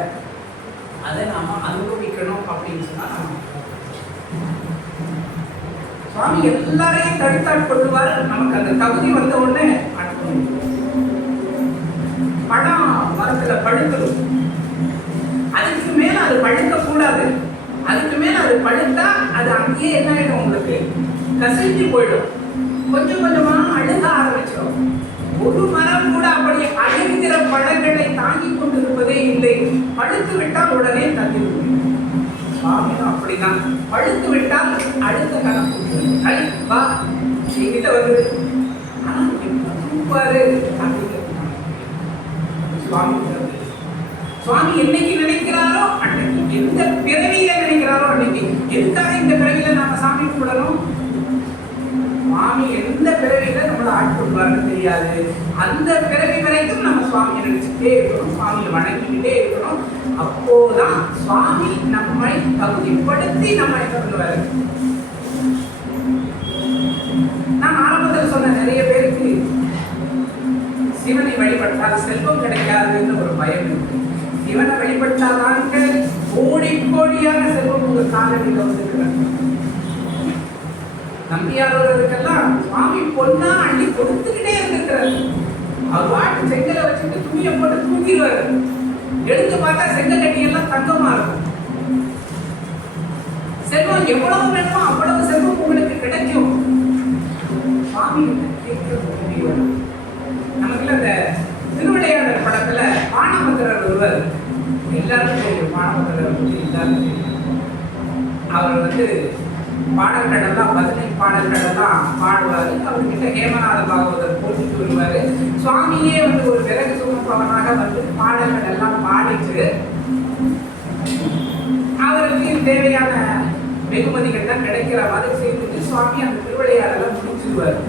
அதை நாம அனுபவிக்கணும் அப்படின்னு சொன்னா சுவாமி எல்லாரையும் தடுத்தாட் கொள்ளுவார். நமக்கு அந்த தகுதி வந்த உடனே பழம் மரத்துல பழுக்கணும். அதுக்கு மேல அது பழுக்க கூடாது. அதுக்கு மேல அது பழுத்தா அது அங்கேயே என்ன ஆயிடும், உங்களுக்கு கசிஞ்சு போயிடும். கொஞ்சம் கொஞ்சமா அழுக ஆரம்பிச்சிடும். ஒரு மரம் கூட அப்படி அழுகிற பழங்களை தாங்கி கொண்டிருப்பதே இல்லை. பழுத்து விட்டால் உடனே தள்ளி சுவாமியும் அப்படிதான். பழுத்து விட்டால் அடுத்த கணக்கு வா என்கிட்ட வந்து ஆனா பாரு சுவாமி. சுவாமி என்னைக்கு நினைக்கிறாரோ அன்னைக்கு, எந்த பிறவியில நினைக்கிறாரோ அன்னைக்கு. எதுக்காக இந்த பிறவியில நாம சாமி கும்பிடணும்? சுவாமி எந்த பிறவியில நம்மளை ஆட்கொள்வார்னு தெரியாது. அந்த பிறவி வரைக்கும் நம்ம சுவாமியை நினைச்சுட்டே இருக்கணும், சுவாமியை வணங்கிக்கிட்டே இருக்கணும். அப்போதான் சுவாமி நம்மை தகுதிப்படுத்தி நம்மை சொல்லுவாரு. நான் ஆரம்பத்தில் சொன்ன நிறைய பேருக்கு சிவனை வழிபட்டால் செல்வம் கிடைக்காதுன்னு ஒரு பயம் இருக்கு. சிவனை வழிபட்டாதான்கள் கோடி கோடியான செல்வம் உங்க காலடியில் வந்துருக்கிறார். நம்பியாளர்களுக்கெல்லாம் சுவாமி பொண்ணா அள்ளி கொடுத்துக்கிட்டே இருந்திருக்கிறார். அவர் வாட்டு செங்கலை வச்சுட்டு துணியை போட்டு தூக்கிடுவாரு. எடுத்து பார்த்தா செங்கல் கட்டியெல்லாம் தங்கமா இருக்கும். செல்வம் எவ்வளவு வேணுமோ அவ்வளவு செல்வம் உங்களுக்கு கிடைக்கும். சுவாமி கேட்க நமக்குள்ள அந்த திருவிளையாடல் படத்துல பாணபத்திரர் ஒருவர், எல்லாரும் தெரியும் பாணபத்திரரை பற்றி, எல்லாரும் தெரியும். அவர் பாடல்கள் எல்லாம் 15 பாடல்கள் எல்லாம் பாடுவாரு. அவர்கிட்ட ஹேமநாத பாகவதர் போட்டுட்டு வருவாரு. சுவாமியே ஒரு விறகு சுமப்பவனாக பாடல்கள் எல்லாம் பாடிட்டு அவருக்கு தேவையான வெகுமதிகள் தான் கிடைக்கிற மாதிரி செய்துட்டு சுவாமி அந்த திருவிளையாடெல்லாம் முடிச்சிருவார்.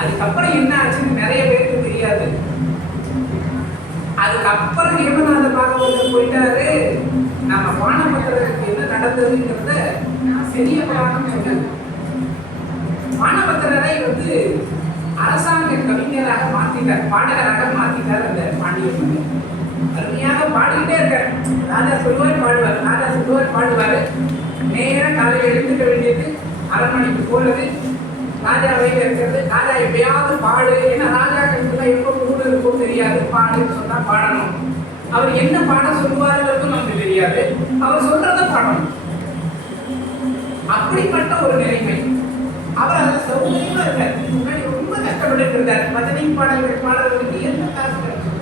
அதுக்கப்புறம் என்ன ஆச்சுன்னு நிறைய பேருக்கு தெரியாது. அதுக்கப்புறம் ஹேமநாத பாகவதர் போயிட்டாரு. நம்ம பாணபத்திரருக்கு என்ன நடந்ததுங்கிறத பெரிய புராணம் சொன்னது. பாணபத்திரரை அரசாங்க கவிஞராக மாத்திட்டார், பாடகராக மாத்திட்டார். அந்த பாண்டிய மன்னர் அருமையாக பாடிக்கிட்டே இருக்கார். ராஜா சொல்லுவார் பாடுவார், ராஜா சொல்லுவார் பாடுவார். நேரம் காலையில் எழுந்துக்க வேண்டியது, அரண்மனைக்கு போறது, ராஜா வயல இருக்கிறது. ராஜா எப்பயாவது பாடு, ஏன்னா ராஜாக்களுக்கு எப்போ மூடு இருக்கும் தெரியாது. பாடுன்னு சொன்னா பாடணும். அவர் என்ன பாட சொல்லுவாருங்கிறதும் நமக்கு தெரியாது. அவர் சொல்றத பாடணும். அப்படிப்பட்ட ஒரு நிலைமை. அவர் அதில் சௌகரியமா இருக்கார். முன்னாடி ரொம்ப கஷ்டப்பட்டு இருந்தார். 15 பாடல்கள் பாடல்களுக்கு என்ன காசு கிடைக்கும்?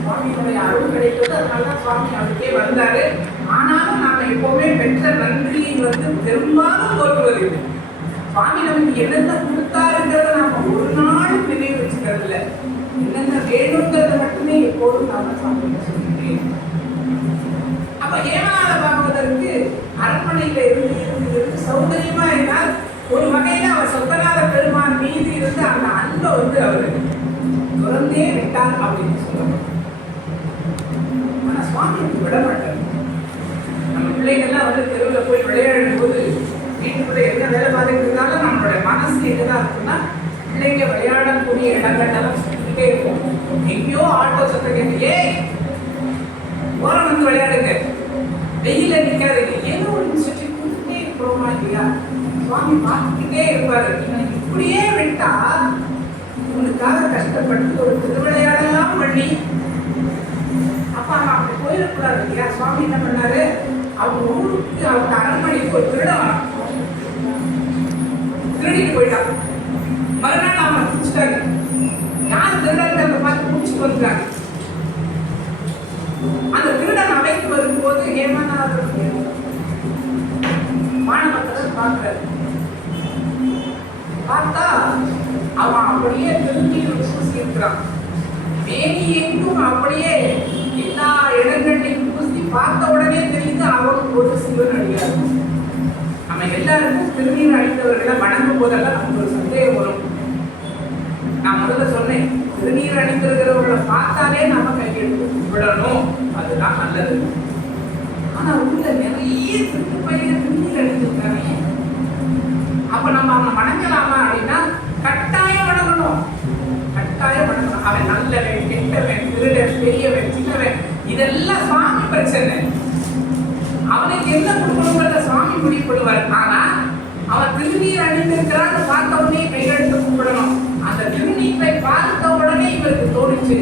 சுவாமியுடைய அருள் கிடைத்தது. அதனாலதான் சுவாமி அவருக்கே வந்தாரு. ஆனாலும் நாம எப்பவுமே பெற்ற நன்றியை பெரும்பாலும் போற்றுவதில்லை. சுவாமி நமக்கு என்னென்ன கொடுத்தாருங்கிறத நாம ஒரு நாளும் நினைவு வச்சுக்கிறது இல்லை. என்னென்ன வேணுங்கிறத மட்டுமே எப்போதும் நாம சுவாமி சொல்லிட்டேன். அப்ப ஹேமநாத பாகவதற்கு அரண்மனையில இருந்து சௌகரியமா இருந்தால் ஒரு வகையில அவர் சொக்கநாத பெருமான் மீது இருந்து அந்த அன்பை அவர் துறந்தே விட்டார் அப்படின்னு சொல்லணும். ஆனா சுவாமி விட மாட்டார். நம்ம பிள்ளைகள்லாம் தெருவில் போய் விளையாடும் போது வீட்டுக்குள்ள என்ன வேலை பார்த்துட்டு இருந்தாலும் நம்மளுடைய மனசு எதுதான் இருக்குன்னா பிள்ளைங்க விளையாடக்கூடிய இடங்கள்லாம் சுத்திக்கிட்டே இருக்கும். எங்கேயோ ஆட்டோ சத்தம் கேட்டு, ஏய் ஓரம் விளையாடுங்க, வெயில நிக்காதீங்க, ஏதோ ஒரு சுற்றி கூட்டிட்டே இருக்கிறோமா இல்லையா? சுவாமி பார்த்துக்கிட்டே இருப்பாரு. இவன் இப்படியே விட்டா இவனுக்காக கஷ்டப்பட்டு ஒரு திருவிளையாடெல்லாம் பண்ணி அப்ப அவன் அப்படி போயிடக்கூடாது இல்லையா? சுவாமி என்ன பண்ணாரு, அவங்க ஊருக்கு அவங்க அரண்மனைக்கு ஒரு திருடன் திருடிட்டு போயிட்டான். மறுநாள் அவன் பிடிச்சிட்டாங்க. யார் திருடன் பார்த்து பிடிச்சிட்டு வந்துட்டாங்க. அந்த திருடன் அவைக்கு வரும்போது ஹேமநாதர் பாணபத்திரர் பார்க்கிறார். பார்த்தா அவன் அப்படியே திரும்பி பூசி இருக்கிறான். மேனி எங்கும் அப்படியே எல்லா இடங்களையும் பூசி பார்த்த உடனே தெரியுது அவனுக்கு ஒரு சிவன் அடியார். நம்ம எல்லாருக்கும் திருநீர் அணிந்தவர்களை வணங்கும் போதெல்லாம் நமக்கு ஒரு சந்தேகம் வரும். நான் முதல்ல சொன்னேன், திருநீர் அணிந்திருக்கிறவர்களை பார்த்தாலே நம்ம கையெழுத்து விடணும், அதுதான் நல்லது. ஆனா உள்ள நிறைய திருட்டு பையன் திருநீர் அணிந்திருக்காங்க. அப்ப நம்ம அவனை வணங்கலாமா அப்படின்னா கட்டாயம் வணங்கணும், கட்டாயம் வணங்கணும். அவன் நல்லவன், கெட்டவன், திருடன், பெரியவன், சின்னவன், இதெல்லாம் சுவாமி பிரச்சனை. அவனுக்கு என்ன கொடுக்கணுங்கிறத சுவாமி முடிவுப்படுவார். ஆனா அவன் திருநீர் அணிந்திருக்கிறான்னு பார்த்த உடனே கையெழுத்து கூப்பிடணும். அந்த திருநீரை பார்த்த உடனே இவருக்கு தோணுச்சு,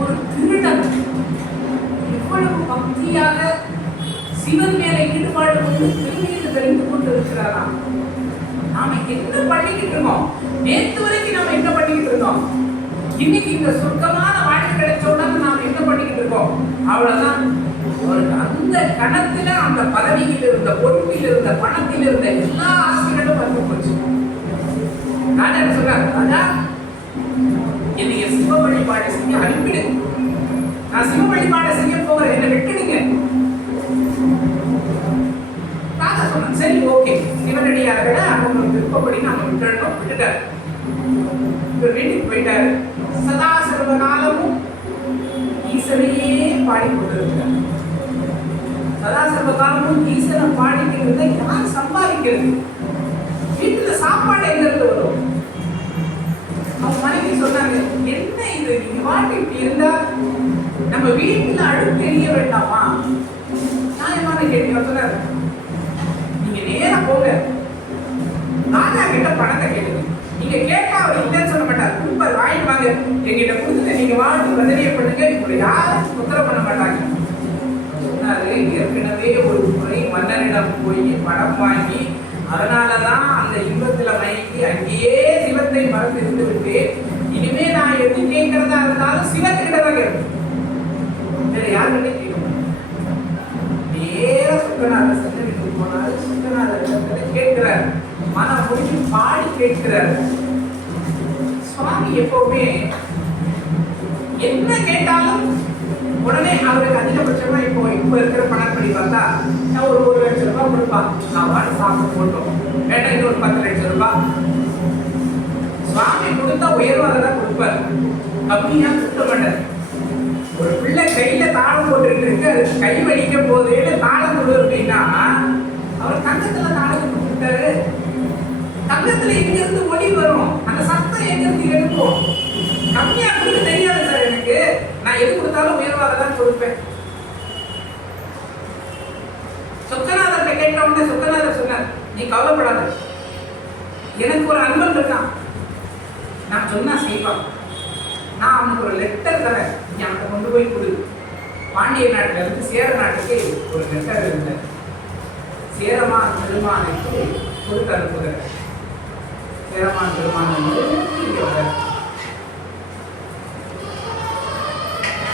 ஒரு திருடன் எவ்வளவு பக்தியாக சிவன் மேல ஈடுபாடு கொண்டு திருநீர் தெரிந்து கொண்டு இருக்கிறாராம். நாம என்ன பண்ணிக்கிட்டு இருக்கோம்? நேற்று வரைக்கும் நாம என்ன பண்ணிக்கிட்டு இருக்கோம்? இன்னைக்கு இந்த சொர்க்கமான வாழ்க்கை கிடைச்ச உடனே நாம என்ன பண்ணிக்கிட்டு இருக்கோம்? அவ்வளவுதான். அந்த கணத்துல அந்த பதவியில் இருந்த, பொறுப்பில் இருந்த, பணத்தில் இருந்த எல்லா ஆசைகளும் வந்து போச்சு. நான் என்ன சொல்றேன், ராஜா என்னைய சிவ வழிபாடு செய்ய அனுப்பிடு, நான் சிவ வழிபாடு செய்ய போகிறேன், என்ன விட்டுடுங்க. ராஜா சொன்னேன், சரி ஓகே, சிவனடியார்களை அவங்க விருப்பப்படி நாம விட்டுடணும். விட்டுட்டாரு. இவர் வீட்டுக்கு போயிட்டாரு. சதா சர்வ காலமும் ஈசனையே பாடிக்கொண்டிருக்கிறார். சதா சர்வ காலமும் ஈசனை பாடிக்கிறது யார் சம்பாதிக்கிறது? வீட்டுல சாப்பாடு எங்க இருந்து வரும்? அவங்க மனைவி சொன்னாங்க, என்ன இது, நீங்க பாட்டு இப்படி இருந்தா நம்ம நம்ம வீட்டுல அடுப்பு எரிய வேண்டாமா? நியாயமான கேள்வி. சொன்னார், நீங்க நேரா போங்க, ராஜா கிட்ட பணத்தை கேளுங்க. நீங்க கேட்டா அவர் இல்லைன்னு சொல்ல மாட்டார், கொடுப்பார். வாங்கிட்டு வாங்க, எங்கிட்ட கொடுத்துட்டு நீங்க வாழ்த்து வதனையை பண்ணுங்க, இப்படி யாரும் உத்தரவு பண்ண மாட்டாங்க சொன்னாரு. ஏற்கனவே ஒரு முறை மன்னனிடம் போய் பணம் வாங்கி அதனாலதான் அந்த இன்பத்துல மயங்கி அங்கேயே சிவத்தை மறந்து இருந்து விட்டு, இனிமே நான் எது கேட்கறதா இருந்தாலும் சிவத்திட்ட தான் கேட்கணும், வேற யாருக்கிட்டே கேட்கணும். நேர சுக்கநாதர் சன்னதிக்கு போனாரு. சுக்கநாதர் கேட்கிறார், மனம் முடிஞ்சு பாடி கேட்கிறார். சுவாமி எப்பவுமே என்ன கேட்டாலும் உடனே அவருக்கு அதிகபட்சமா இப்ப இருக்கிற பணப்படி பார்த்தா ஒரு 1 லட்சம் ரூபாய் கொடுப்பான். நான் வாடி சாப்பிட்டு போட்டோம், வேண்டாம் இன்னொரு 10 லட்சம் ரூபாய். சுவாமி கொடுத்தா உயர்வாக தான் கொடுப்பார், கம்மியா கொடுக்க மாட்டார். ஒரு பிள்ளை கையில தாளம் போட்டுட்டு இருக்கு, அது கை வலிக்க போதேன்னு தாளம் கொடு அப்படின்னா அவர் தங்கத்துல தாளம் கொடுத்துட்டாரு. தங்கத்துல எங்க இருந்து ஒளி வரும், அந்த சத்தம் எங்க இருந்து எடுப்போம். கம்மியா கொடுக்க தெரியாது சார் எனக்கு, நான் எது கொடுத்தாலும் உயர்வாக தான் கொடுப்பேன். சொக்கநாதர்கிட்ட கேட்ட உடனே சொக்கநாதர் சொன்னார், நீ கவலைப்படாத, எனக்கு ஒரு அன்பன் இருக்கான், நான் சொன்னா செய்வான். நான் அவனுக்கு ஒரு லெட்டர் தரேன், நீ அவனை கொண்டு போய் கொடு. பாண்டிய நாட்டுல இருந்து சேர நாட்டுக்கு ஒரு லெட்டர் இருந்தேன், சேரமான் பெருமானுக்கு கொடுத்து அனுப்புகிறேன். சேரமான் பெருமான்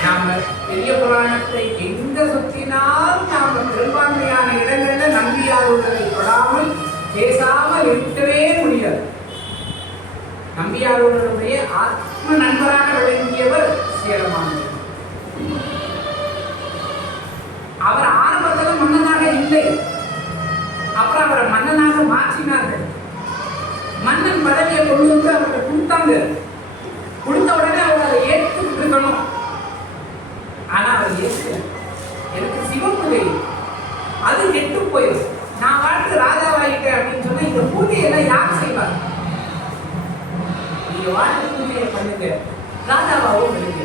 நாம பெரிய புராணத்தை எங்க சுற்றினாலும் நாம பெரும்பான்மையான இடங்கள்ல நம்பியாருள்ளதை தொடாமல் பேசாமல் இருக்கவே முடியாது. நம்பியாருடைய ஆத்ம நண்பராக விளங்கியவர் சேரமான். அவர் ஆரம்பத்தில் மன்னனாக இல்லை, அப்புறம் அவரை மன்னனாக மாற்றினார்கள். மன்னன் பதவியை கொண்டு வந்து அவரை கொடுத்தாங்க. கொடுத்த உடனே அவர் அதை ஏற்றுக்கிட்டு இருக்கணும். ஆனா அவர் ஏற்கல. எனக்கு சிவபூஜை அது கெட்டு போயிடும், நான் வாழ்க்கை ராஜாவாயிட்டேன் அப்படின்னு சொன்னா இந்த பூஜையெல்லாம் யார் செய்வார்? நீங்க வாழ்க்கை பூஜையை பண்ணுங்க, ராஜாவாகவும் பண்ணுங்க,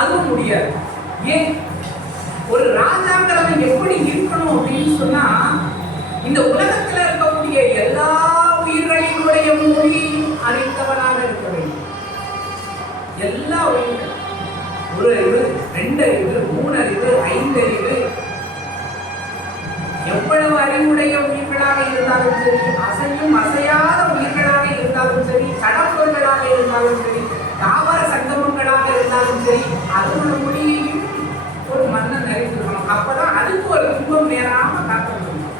அதுவும் முடியாது. ஏன்? ஒரு ராஜாங்கிறவன் எப்படி இருக்கணும் அப்படின்னு சொன்னா, இந்த உலகத்துல இருக்கக்கூடிய எல்லா உயிர்களினுடைய மொழியையும் அறிந்தவனாக இருக்க வேண்டும். எல்லா உயிர்கள், 1 அறிவு, 2 அறிவு, 3 அறிவு, 5 அறிவு, எவ்வளவு அறிவுடைய உயிர்களாக இருந்தாலும் சரி, அசையும் அசையாத உயிர்களாக இருந்தாலும் சரி, கடற்பொருள்களாக இருந்தாலும் சரி, தாவர சங்கமங்களாக இருந்தாலும் சரி, அதோட மொழியையும் ஒரு மன்னன் அறிந்திருக்கணும். அப்பதான் அதுக்கு ஒரு துன்பம் நேராம காக்க முடியும்.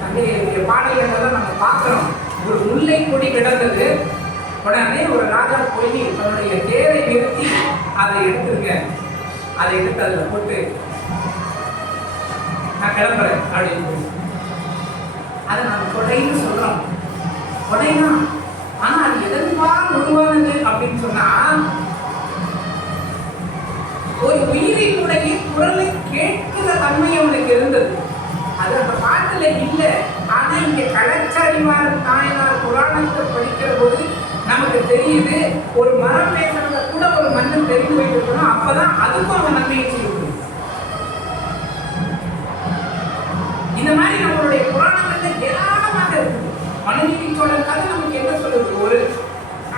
தந்தைய பாடல்கள் நம்ம பார்க்கிறோம். ஒரு முல்லை கொடி கிடந்தது, உடனே ஒரு ராஜா போய் தன்னுடைய தேரை நிறுத்தி அதை எடுத்துருங்க, அதை எடுத்து அதில் போட்டு நான் கிளம்புறேன் அப்படின்னு. அதை நம்ம கொடைன்னு சொல்றோம், கொடைனா. ஆனா அது எதன்பா உருவானது அப்படின்னு சொன்னா, ஒரு உயிரினுடைய குரலை கேட்கிற தன்மை அவனுக்கு இருந்தது. அது அந்த பாட்டுல இல்லை. ஆனா இங்க கலச்சறிவார் தாயனார் புராணத்தை படிக்கிற போது நமக்கு தெரியுது, ஒரு மரம் பேசுறத கூட ஒரு மன்னன் தெரிந்து வைத்திருக்கணும். அப்பதான் அதுக்கும் அவன் நன்மையை செய்ய முடியும். இந்த மாதிரி நம்மளுடைய புராணங்கள்ல ஏராளமாக இருக்குது. மனுநீதி சோழன் கதை நமக்கு என்ன சொல்லுது?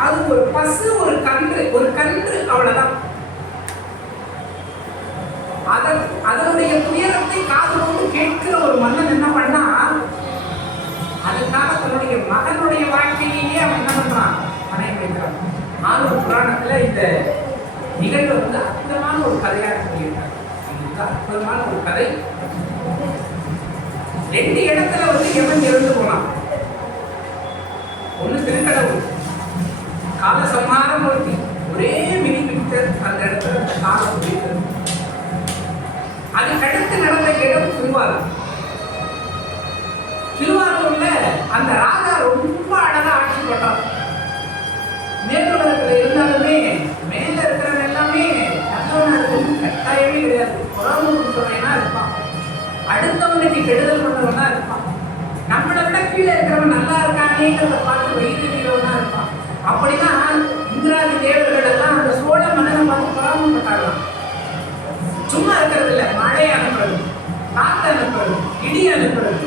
அது ஒரு பசு, ஒரு கன்று, அவ்வளவுதான். அதனுடைய துயரத்தை காது கொண்டு கேட்கிற ஒரு மன்னன் என்ன பண்ணா, அதுக்காக தன்னுடைய மகனுடைய வாழ்க்கையிலேயே அவன் என்ன பண்றான், பணை வைக்கிறான். ஆரூர் புராணத்துல இந்த நிகழ்வு அற்புதமான ஒரு கதையாக சொல்லியிருக்காங்க. அற்புதமான ஒரு கதை. 2 இடத்துல எவன் இறந்து போனான். ஒண்ணு திருக்கடவுள், காலசம்ஹார மூர்த்தி, ஒரே மினிமீட்டர் அந்த இடத்துல அந்த காலம் முடிக்கிறது. அதுக்கடுத்து நடந்த இடம் திருவாரூர். திருவாரூர்ல அந்த ராஜா ரொம்ப அழகா ஆட்சி பண்றான். மேலுலகத்துல இருந்தாலுமே மேல இருக்கிறவன் எல்லாமே நல்லவனா இருக்கும் கட்டாயமே கிடையாது. புறமும் சொல்றேன்னா இருப்பான், அடுத்தவனுக்கு கெடுதல் பண்றவனா இருப்பான், நம்மளை விட கீழே இருக்கிறவன் நல்லா இருக்கானேங்கிறத பார்த்து வயிறுவனா இருப்பான். அப்படிதான் இந்திராதி தேவர்கள் எல்லாம் அந்த சோழ மன்னனை பார்த்து புறாமப்பட்டார்கள். இடி அனுப்புறது,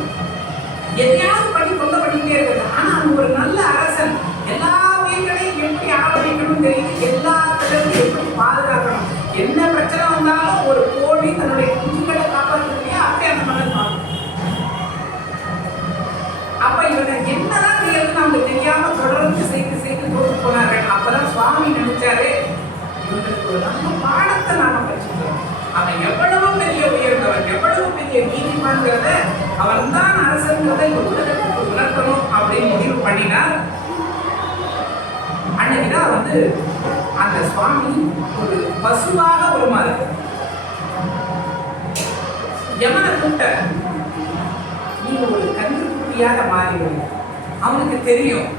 எதையாவது பண்ணி தொல்லை பண்ணிட்டே இருக்கிறது. ஆனா அவன் ஒரு நல்ல அரசன், எல்லா உயிர்களையும் எப்படி ஆரம்பிக்கணும் தெரியுது, எல்லாத்திலிருந்து எப்படி பாதுகாக்கணும், என்ன பிரச்சனை வந்தாலும் ஒரு கோழி தன்னுடைய குஞ்சுகளை காப்பாற்றுறதுலையே அப்படியே அந்த மன்னன் பார்க்கணும். அப்ப இவனை என்னதான் செய்யறதுன்னு அவங்க தெரியாம தொடர்ந்து செய்து தோற்று போனார்கள். அப்பதான் சுவாமி நினைச்சாரு, இவங்களுக்கு ஒரு நல்ல பாடத்தை நாம படிச்சுக்கிறோம். அவன் எவ்வளவு பெரிய உயர்ந்தவன், எவ்வளவு பெரிய நீதிமான்கிறத, அவன் தான் அரசங்கிறத இந்த உலகத்துக்கு உணர்த்தணும் அப்படின்னு முடிவு பண்ணினார். அன்னைக்குதான் அந்த சுவாமி ஒரு பசுவாக உருமாறு யமனை கூட்ட, நீ ஒரு கன்றுக்குட்டியாக மாறிவிடும். அவனுக்கு தெரியும்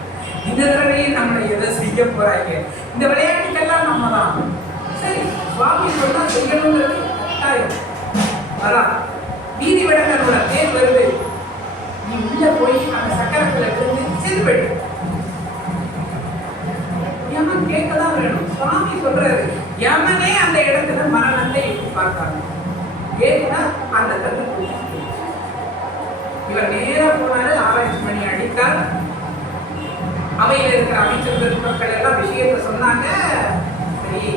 இந்த தடவையே நம்மளை எதை செய்ய போறாங்க, இந்த விளையாட்டுக்கெல்லாம் நம்ம தான் சரி. சுவாமி சொன்னா செய்யணுங்கிறது கட்டாயம். வரா வீதி விடங்களோட பேர் வருது, நீ உள்ள போய் அந்த சக்கரத்துல இருந்து செல்பெடு. யமன் கேட்கதான் வேணும். சுவாமி சொல்றாரு, யமனே அந்த இடத்துல மரணத்தை எட்டி பார்த்தாங்க. ஏன்னா அந்த கண்ணு இவர் நேரா போனாரு, ஆராய்ச்சி பண்ணி அடித்தார். அவையில இருக்கிற அமைச்சர்கள் மக்கள் எல்லாம் விஷயத்தை சொன்னாங்க. சரி,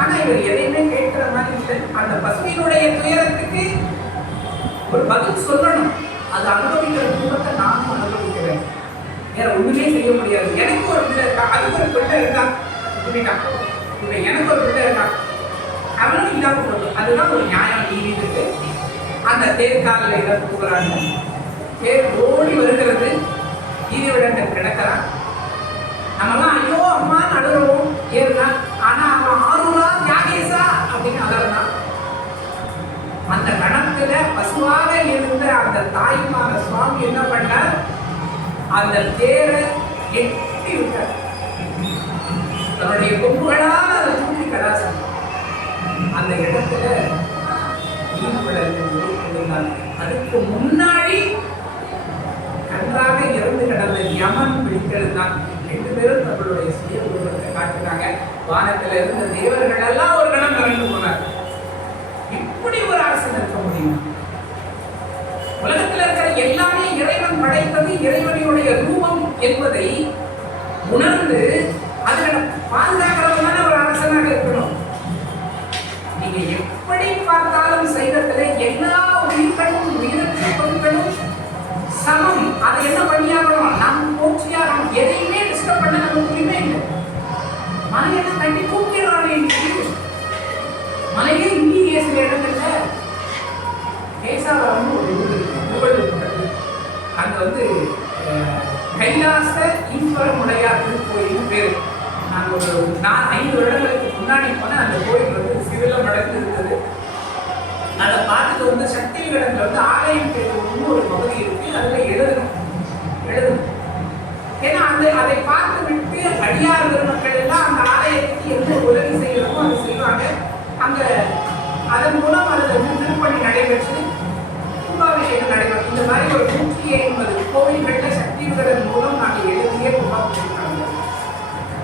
ஆனா இவர் எதையுமே கேட்கிற மாதிரி இல்லை. அந்த பசுவினுடைய துயரத்துக்கு ஒரு பதில் சொல்லணும். அது அனுபவிக்கிற குடும்பத்தை நானும் அனுபவிக்கிறேன், வேற ஒண்ணுமே செய்ய முடியாது. எனக்கு ஒரு பிள்ளை இருக்கா, அதுக்கு ஒரு பிள்ளை இருக்கா, இப்ப எனக்கு ஒரு பிள்ளை இருக்கா, அவனும் இல்லாம போடும். அதுதான் ஒரு நியாயம், நீதி இருக்கு. அந்த தேர்காலில் இடம் போகிறாங்க, தேர் ஓடி வருகிறது, நீதி விடங்கள் கிடக்கிறான். நம்மலாம் ஐயோ அம்மா நடுவோம் ஏறுதான். ஆனா அவன் ஆறுவா தியாகேசா அப்படின்னு அலறான். அந்த கணத்துல பசுவாக இருந்த அந்த தாய்மான சுவாமி என்ன பண்ணார், அந்த தேரை எட்டி விட்டார். தன்னுடைய கொம்புகளால் அதை தூக்கி கடாசம் அந்த இடத்துல அதுக்கு முன்னாடி கன்றாக இறந்து கிடந்த யமன் பிடித்தெழுந்தான். 2 பேரும் தங்களுடைய சுய உருவத்தை காட்டுறாங்க. வானத்துல இருந்த தேவர்கள் எல்லாம் ஒரு கணம் கலந்து போனார். இப்படி ஒரு அரசன் இருக்க முடியும்? உலகத்தில் இருக்கிற எல்லாமே இறைவன் படைத்தது, இறைவனுடைய ரூபம் என்பதை உணர்ந்து அதுகளை பாதுகாக்கிறவங்க ஒரு அரசனாக இருக்கணும். நீங்க எப்படி பார்த்தாலும் சைவத்திலே எல்லா உயிர்களும் உயிரற்ற பொருட்களும் சமம். அதை என்ன பண்ணியாகணும், நாம் போற்றியாகணும். எதையுமே டிஸ்டர்ப் பண்ண நமக்கு உரிமை இல்லை. மலையெல்லாம் கட்டி தூக்கிடுறாங்க. மலையே இந்திய சில இடங்கள்ல கேசாவரம் ஒரு ஊர் இருக்கு. அங்க கைலாச ஈஸ்வரமுடையார் திருக்கோயில் பேரு. நாங்கள் ஒரு 5 வருடங்களுக்கு முன்னாடி போன அந்த கோயில் சிவில நடந்து இருந்தது. அதை பார்த்துட்டு சக்தி விகடன்ல ஆலயம் பேருந்து ஒரு பகுதி இருக்கு, அதுல எழுதணும். ஏன்னா அதை பார்த்து விட்டு அடியார்கள் மக்கள் எல்லாம் அந்த ஆலயத்துக்கு எந்த உதவி செய்யணுமோ அதை செய்வாங்க. அங்க அதன் மூலம் அதில் திருப்பணி நடைபெற்று கும்பாபிஷேகம் நடைபெறும். இந்த மாதிரி ஒரு 150 கோவில்கள்ல சக்தி விகடன் மூலம் நாங்கள் எழுதிய கும்பாபிஷேகம்.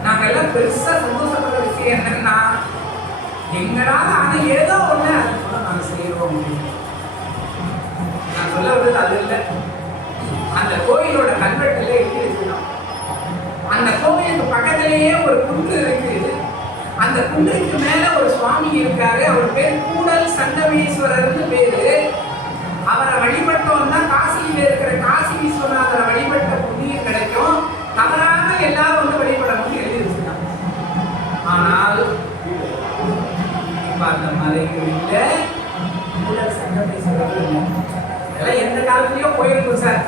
நாங்க எல்லாம் பெருசா சந்தோஷப்படுற விஷயம் என்னன்னா, எங்களால் ஆனா ஏதோ ஒண்ணு அது கூட நாங்க செய்யறோம். நான் சொல்ல வந்தது அது இல்லை. அந்த கோயிலோட கல்வெட்டுல எப்படி இருக்கணும், அந்த கோயிலுக்கு பக்கத்திலேயே ஒரு குன்று இருக்கு. அந்த குன்றுக்கு மேல ஒரு சுவாமி இருக்காரு. அவர் பேர் கூடல் சங்கமேஸ்வரர்னு பேரு. அவரை வழிபட்டோம்னா காசியில இருக்கிற காசி விஸ்வநாதரை வழிபட்ட புண்ணியம் கிடைக்கும். தவறாக எல்லாரும் வழிபடணும்னு எழுதி வச்சுட்டாங்க. ஆனால் இப்ப அந்த மலைகளில கூடல் சங்கமேஸ்வரர் இதெல்லாம் எந்த காலத்திலயோ போயிருக்கும் சார்.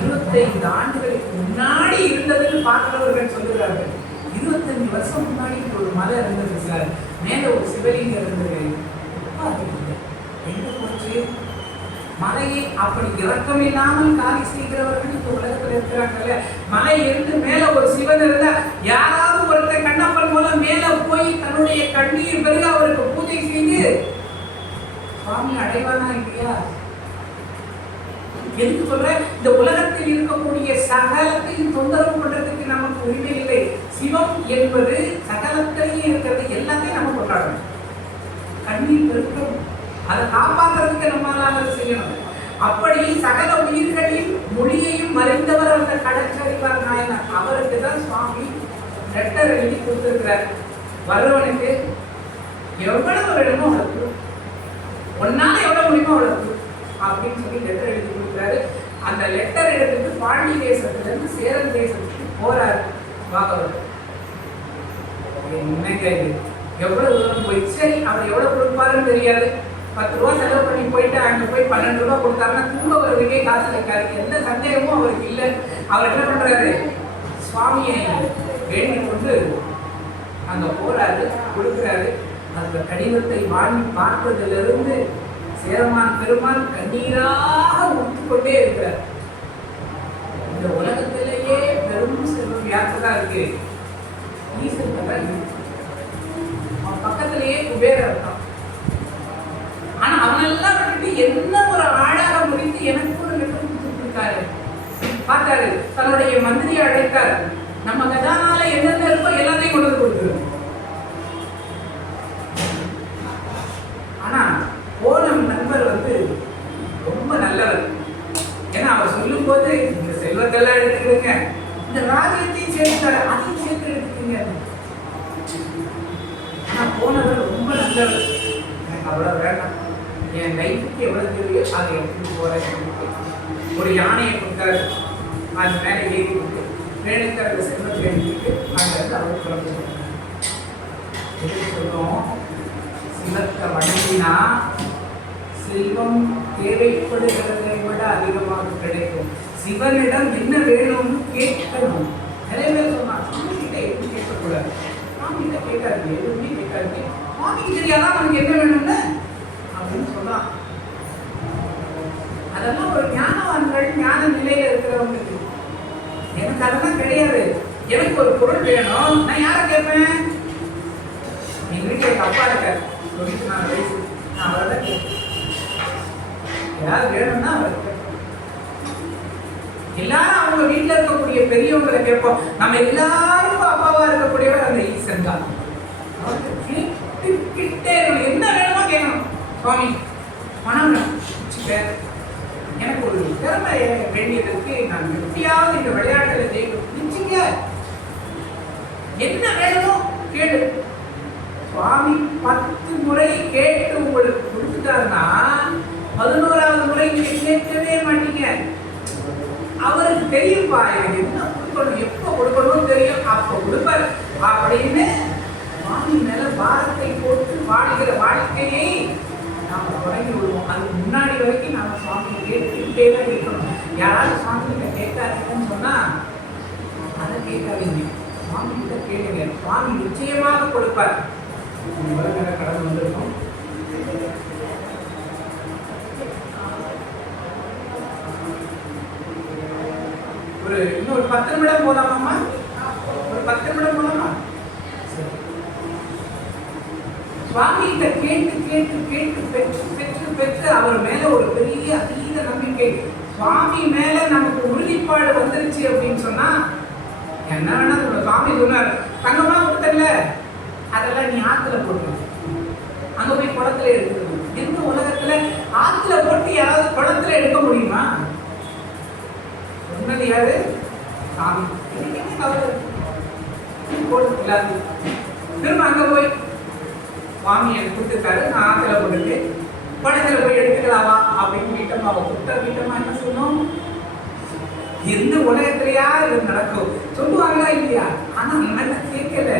25 ஆண்டுகளுக்கு முன்னாடி இருந்ததுன்னு பார்க்கிறவர்கள் சொல்லுகிறார்கள். 25 வருஷம் முன்னாடி ஒரு மலை இருந்தது சார், மேல ஒரு சிவலிங்கம் இருந்தது. எங்க போச்சு? மலையை அப்படி இறக்கம் இல்லாமல் காலி செய்கிறவர்கள் இந்த உலகத்துல இருக்கிறாங்கல்ல. மலை இருந்து மேல ஒரு சிவன் இருந்தா யாராவது ஒருத்தர் கண்ணப்பன் மூலம் மேல போய் தன்னுடைய கண்ணீர் பிறகு அவருக்கு பூஜை செய்து சுவாமி அடைவானா இல்லையா? எதுக்கு சொல்ற, இந்த உலகத்தில் இருக்கக்கூடிய சகலத்தையும் தொந்தரவு பண்றதுக்கு நமக்கு உரிமை இல்லை. சிவம் என்பது சகலத்திலேயே இருக்கிறது, எல்லாத்தையும் நம்ம கொண்டாடணும். கண்ணீர் பெருக்கம் அதை காப்பாற்றுறதுக்கு நம்மளால அதை செய்யணும். அப்படி சகல உயிர்களின் மொழியையும் மறைந்தவர் அந்த கடற்கரைவார் நாயனார். அவருக்கு தான் சுவாமி லெட்டர் எழுதி கொடுத்திருக்கிறார். வர்றவனுக்கு எவ்வளவு வேணுமோ அவ்வளவு, ஒன்னால எவ்வளவு முடியுமோ அவ்வளவு அப்படின்னு சொல்லி லெட்டர் எழுதி கொடுக்குறாரு. அந்த லெட்டர் எடுத்துட்டு பாண்டி தேசத்துல இருந்து சேரன் தேசத்துக்கு போறாரு பாகவதர். என்னங்க இது, எவ்வளவு தூரம் போய் சரி அவர் எவ்வளவு கொடுப்பாருன்னு தெரியாது. 10 ரூபா செலவு பண்ணி போயிட்டு அங்க போய் 12 ரூபா கொடுத்தாருன்னா திரும்ப வருவதே காசு இருக்காது. எந்த சந்தேகமும் அவருக்கு இல்லை. அவர் என்ன பண்றாரு, சுவாமியை வேண்டிக் கொண்டு அங்க போறாரு, கொடுக்குறாரு. அந்த கடிதத்தை வாங்கி பார்ப்பதிலிருந்து சேரமான் பெருமான் கண்ணீராக ஊற்றிக்கொண்டே இருக்கிறார். இந்த உலகத்திலேயே பெரும் செல்வம் யாருக்குதான் இருக்கு, ஈசன் தான். அவன் பக்கத்திலேயே குபேரர் இருக்கான். ஆனா அவனெல்லாம் விட்டுட்டு என்ன ஒரு ஆளாக முடித்து எனக்கு ஒரு லெட்டர் கொடுத்துருக்காரு. பார்த்தாரு, தன்னுடைய மந்திரியை அழைத்தார். நம்ம கஜானால என்னென்ன இருக்கோ எல்லாத்தையும் கொண்டு வந்து கொடுத்துருவோம். ஆனா போன நண்பர் ரொம்ப நல்லவர். ஏன்னா அவர் சொல்லும் போது இந்த செல்வத்தெல்லாம் எடுத்துக்கிடுங்க, இந்த ராஜ்யத்தையும் சேர்த்தாரு, அதையும் சேர்த்து எடுத்துக்கீங்க. ஆனா போனவர் ரொம்ப நல்லவர். எனக்கு அவ்வளவு வேண்டாம், என் லைஃபுக்கு எவ்வளவு தேவையோ அதை எப்படி போறேன். ஒரு யானையை கொடுத்தாரு, அது மேலே ஏறி கொடுத்து வேணுக்கு அந்த செல்வத்தை எழுதிட்டு அங்கிருந்து அவர் கிளம்பி சொல்லுவோம். சிவத்தை வணங்கினா செல்வம் தேவைப்படுகிறதை விட அதிகமாக கிடைக்கும். சிவனிடம் என்ன வேணும்னு கேட்கணும். நிறைய பேர் சொன்னா சாமி கிட்ட எதுவும் கேட்கக்கூடாது, சாமி கிட்ட கேட்காது, எதுவுமே கேட்காது, சாமிக்கு தெரியாதான் அவனுக்கு என்ன வேணும்னு அப்படின்னு சொன்னான். அதெல்லாம் ஒரு ஞானவான்கள், ஞான நிலையில இருக்கிறவங்களுக்கு. எனக்கு அதெல்லாம் கிடையாது. எனக்கு ஒரு பொருள் வேணும், நான் யாரை கேட்பேன்? எங்க வீட்டுல எங்க அப்பா இருக்காரு, 94 வயசு. நான் அவரை தான் கேட்பேன். யார் வேணும்னா அவருக்கு எல்லாரும் அவங்க வீட்டுல இருக்கக்கூடிய பெரியவங்களை கேட்போம். நம்ம எல்லாருக்கும் அப்பாவா இருக்கக்கூடியவர் அந்த ஈசன் தான். கேட்டுக்கிட்டே என்ன வேணுமோ கேட்கணும். சுவாமி பணம் எனக்கு ஒரு திறமை வேண்டியதற்கு நான் எப்படியாவது இந்த விளையாட்டுல ஜெயிக்க என்ன வேணுமோ கேளு. சுவாமி 10 முறை கேட்டு உங்களுக்கு கொடுத்துட்டாருன்னா 11வது முறை நீங்க கேட்கவே மாட்டீங்க. அவருக்கு தெரியும்பா எனக்கு என்ன கொடுக்கணும், எப்போ கொடுக்கணும் தெரியும், அப்போ கொடுப்பார் அப்படின்னு சுவாமி மேல பாரத்தை போட்டு வாழ்கிற வாழ்க்கையை நாம தொடங்கி விடுவோம். அதுக்கு முன்னாடி வரைக்கும் நாம சுவாமி கேட்டுக்கிட்டே தான் இருக்கணும். யாராவது சுவாமி கிட்ட கேட்காதீங்கன்னு சொன்னா அதை கேட்காதீங்க, சுவாமி கிட்ட கேளுங்க. சுவாமி நிச்சயமாக கொடுப்பார். கடவுள் வந்திருக்கோம். இன்னொரு 10 நிமிடம் போதாமா? ஒரு 10 நிமிடம் போதாமா? சுவாமி கிட்ட கேட்டு கேட்டு கேட்டு பெற்று பெற்று பெற்று அவர் மேல ஒரு பெரிய அதீத நம்பிக்கை. சுவாமி மேல நமக்கு உறுதிப்பாடு வந்துருச்சு அப்படின்னு சொன்னா என்ன வேணா சுவாமி சொன்னார், தங்கமா கொடுத்தல அதெல்லாம் நீ ஆத்துல போட்டு அங்க போய் குளத்துல எடுத்துக்கணும். எந்த உலகத்துல ஆத்துல போட்டு யாராவது குளத்துல எடுக்க முடியுமா? சொன்னது யாரு? சாமி. திரும்ப அங்க போய் சுவாமி எனக்கு கொடுத்துருக்காரு, நான் ஆத்துல போட்டுட்டு குளத்துல போய் எடுத்துக்கலாமா அப்படின்னு வீட்டம்மா வீட்டம்மா என்ன சொன்னோம்? எந்த உலகத்திலயா இது நடக்கும் சொல்லுவாங்களா இல்லையா? ஆனா நல்லா கேட்கல.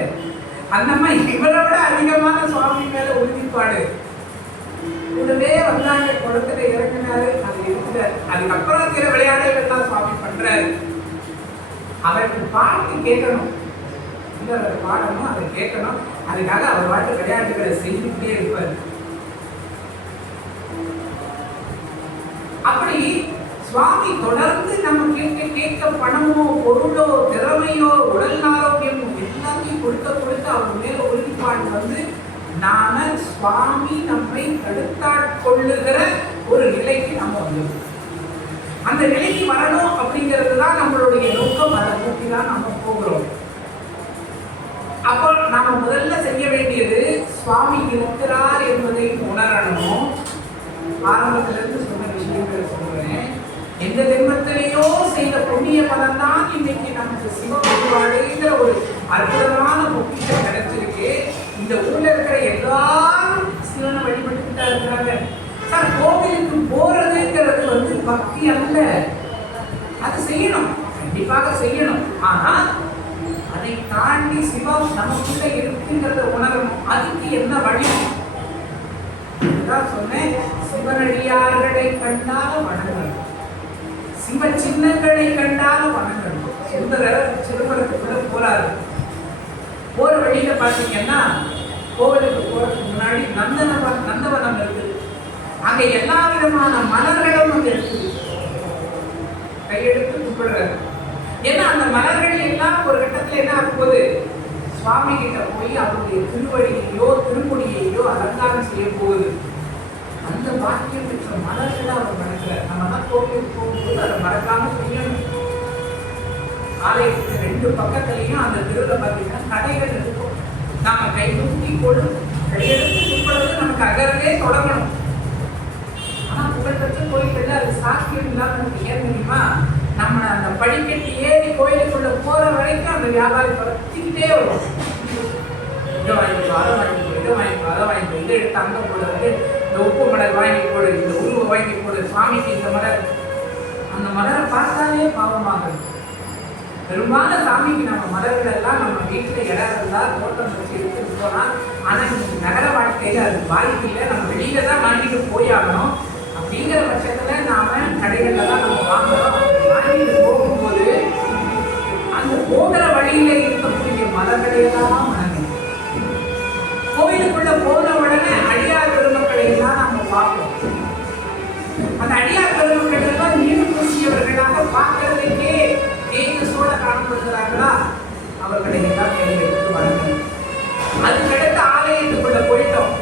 அந்தம்மா இவரை விட அதிகமான சுவாமி மேல உறுதிப்பாடு. கூடவே வந்தாங்க, குளத்துல இறங்கினாரு, அது இருக்கிறார். அதுக்கப்புறம் சில விளையாட்டுகள் தான் சுவாமி பண்றாரு. அவருக்கு பாட்டு கேட்கணும், அவர் பாடணும், அதை கேட்கணும். அதுக்காக அவர் பாட்டு விளையாட்டுகளை செய்துக்கிட்டே இருப்பார். அப்படி சுவாமி தொடர்ந்து நம்ம கேட்க கேட்க பணமோ பொருளோ திறமையோ உடல் ஆரோக்கியமோ எல்லாத்தையும் கொடுக்க கொடுக்க அவர் மேல உறுதிப்பாடு வந்து நாம சுவாமி நம்மை தடுத்தாட்கொள்ளுகிற ஒரு நிலைக்கு நம்ம வந்துடும். அந்த நிலைக்கு வரணும் அப்படிங்கிறது தான் நம்மளுடைய நோக்கம். அதை நோக்கி தான் நம்ம போகிறோம். அப்போ நாம முதல்ல செய்ய வேண்டியது சுவாமி இருக்கிறார் என்பதை உணரணும். ஆரம்பத்துல இருந்து சொன்ன விஷயங்களை சொல்றேன். எந்த ஜென்மத்திலேயோ செய்த புண்ணிய பலன் தான் இன்னைக்கு நமக்கு சிவபெருமானுங்கிற ஒரு அற்புதமான பொக்கிஷம் கிடைச்சிருக்கு. இந்த ஊர்ல இருக்கிற எல்லாரும் சிவனை வழிபட்டு தான் இருக்கிறாங்க. சார், கோவிலுக்கு போறதுங்கிறது வந்து பக்தி அல்ல. அது செய்யணும், கண்டிப்பாக செய்யணும். ஆனா அதை தாண்டி சிவம் நமக்குள்ள இருக்குங்கிறத உணரணும். அதுக்கு என்ன வழி? சொன்னேன், சிவனடியார்களை கண்டால வணங்கணும், சிவ சின்னங்களை கண்டால வணங்கணும். சுந்தரர் சிறுவரத்துக்குள்ள போறாரு. போற வழியில பாத்தீங்கன்னா கோவிலுக்கு போறதுக்கு முன்னாடி நந்தவனம் இருக்கு. அங்க எல்லா விதமான மலர்களும் அங்க இருக்கு. கையெடுத்து கூப்பிடுறாரு. ஏன்னா அந்த மலர்கள் எல்லாம் ஒரு கட்டத்துல என்ன ஆகும்போது சுவாமி கிட்ட போய் அவருடைய திருவடியையோ திருமுடியையோ அலங்காரம் செய்ய போகுது. அந்த பாக்கியம் பெற்ற மலர்கள் அவர் மறக்கிறார். நம்ம தான் கோவிலுக்கு போகும்போது அதை மறக்காம செய்யணும். ஆலயத்துக்கு 2 பக்கத்துலையும் அந்த திருவிழா பார்த்தீங்கன்னா கடைகள் இருக்கும். நாம கை தூக்கி கையெடுத்து கூப்பிடுறது நமக்கு அகரவே தொடங்கணும். ஆனா புகழ்பெற்ற கோயில்கள் அது சாத்தியம் இல்லாம நமக்கு ஏன் தெரியுமா? நம்ம அந்த படிக்கட்டு ஏறி கோயிலுக்குள்ள போற வரைக்கும் அந்த வியாபாரி படுத்திக்கிட்டே வரும். இதை வாங்கிக்கோ, அதை வாங்கிக்கோ, இதை வாங்கிக்கோ, அதை வாங்கிக்கோ, இதை எடுத்து அங்க போடுறது, இந்த உப்பு மலர் வாங்கி போடு, இந்த உருவ வாங்கி போடு, சுவாமிக்கு இந்த மலர். அந்த மலரை பார்த்தாலே பாவமாகும். பெரும்பாலும் சாமிக்கு நம்ம மலர்கள் எல்லாம் நம்ம வீட்டில் இடம் இருந்தா தோட்டம் வச்சு எடுத்துட்டு போனால், ஆனால் நகர வாழ்க்கையில் அது வாய்ப்பில்லை. நம்ம வெளியில தான் வாங்கிட்டு போயாகணும். அப்படிங்கிற பட்சத்தில் நாம கடைகளில் தான் நம்ம வாங்குறோம். வாங்கிட்டு போகும்போது அந்த போகிற வழியில இருக்கக்கூடிய மலர்களையெல்லாம் வணங்கணும். கோவிலுக்குள்ள போன உடனே அடியார் பெருமக்களை எல்லாம் நம்ம பார்ப்போம். அந்த அடியார் பெருமக்கள் எல்லாம் நீர் பூசியவர்களாக பார்க்கறதுக்கே தேஜஸோட காணப்படுகிறார்களா? அவர்களை எல்லாம் கையெடுத்து வணங்கணும். அதுக்கடுத்து ஆலயத்துக்குள்ள போயிட்டோம்.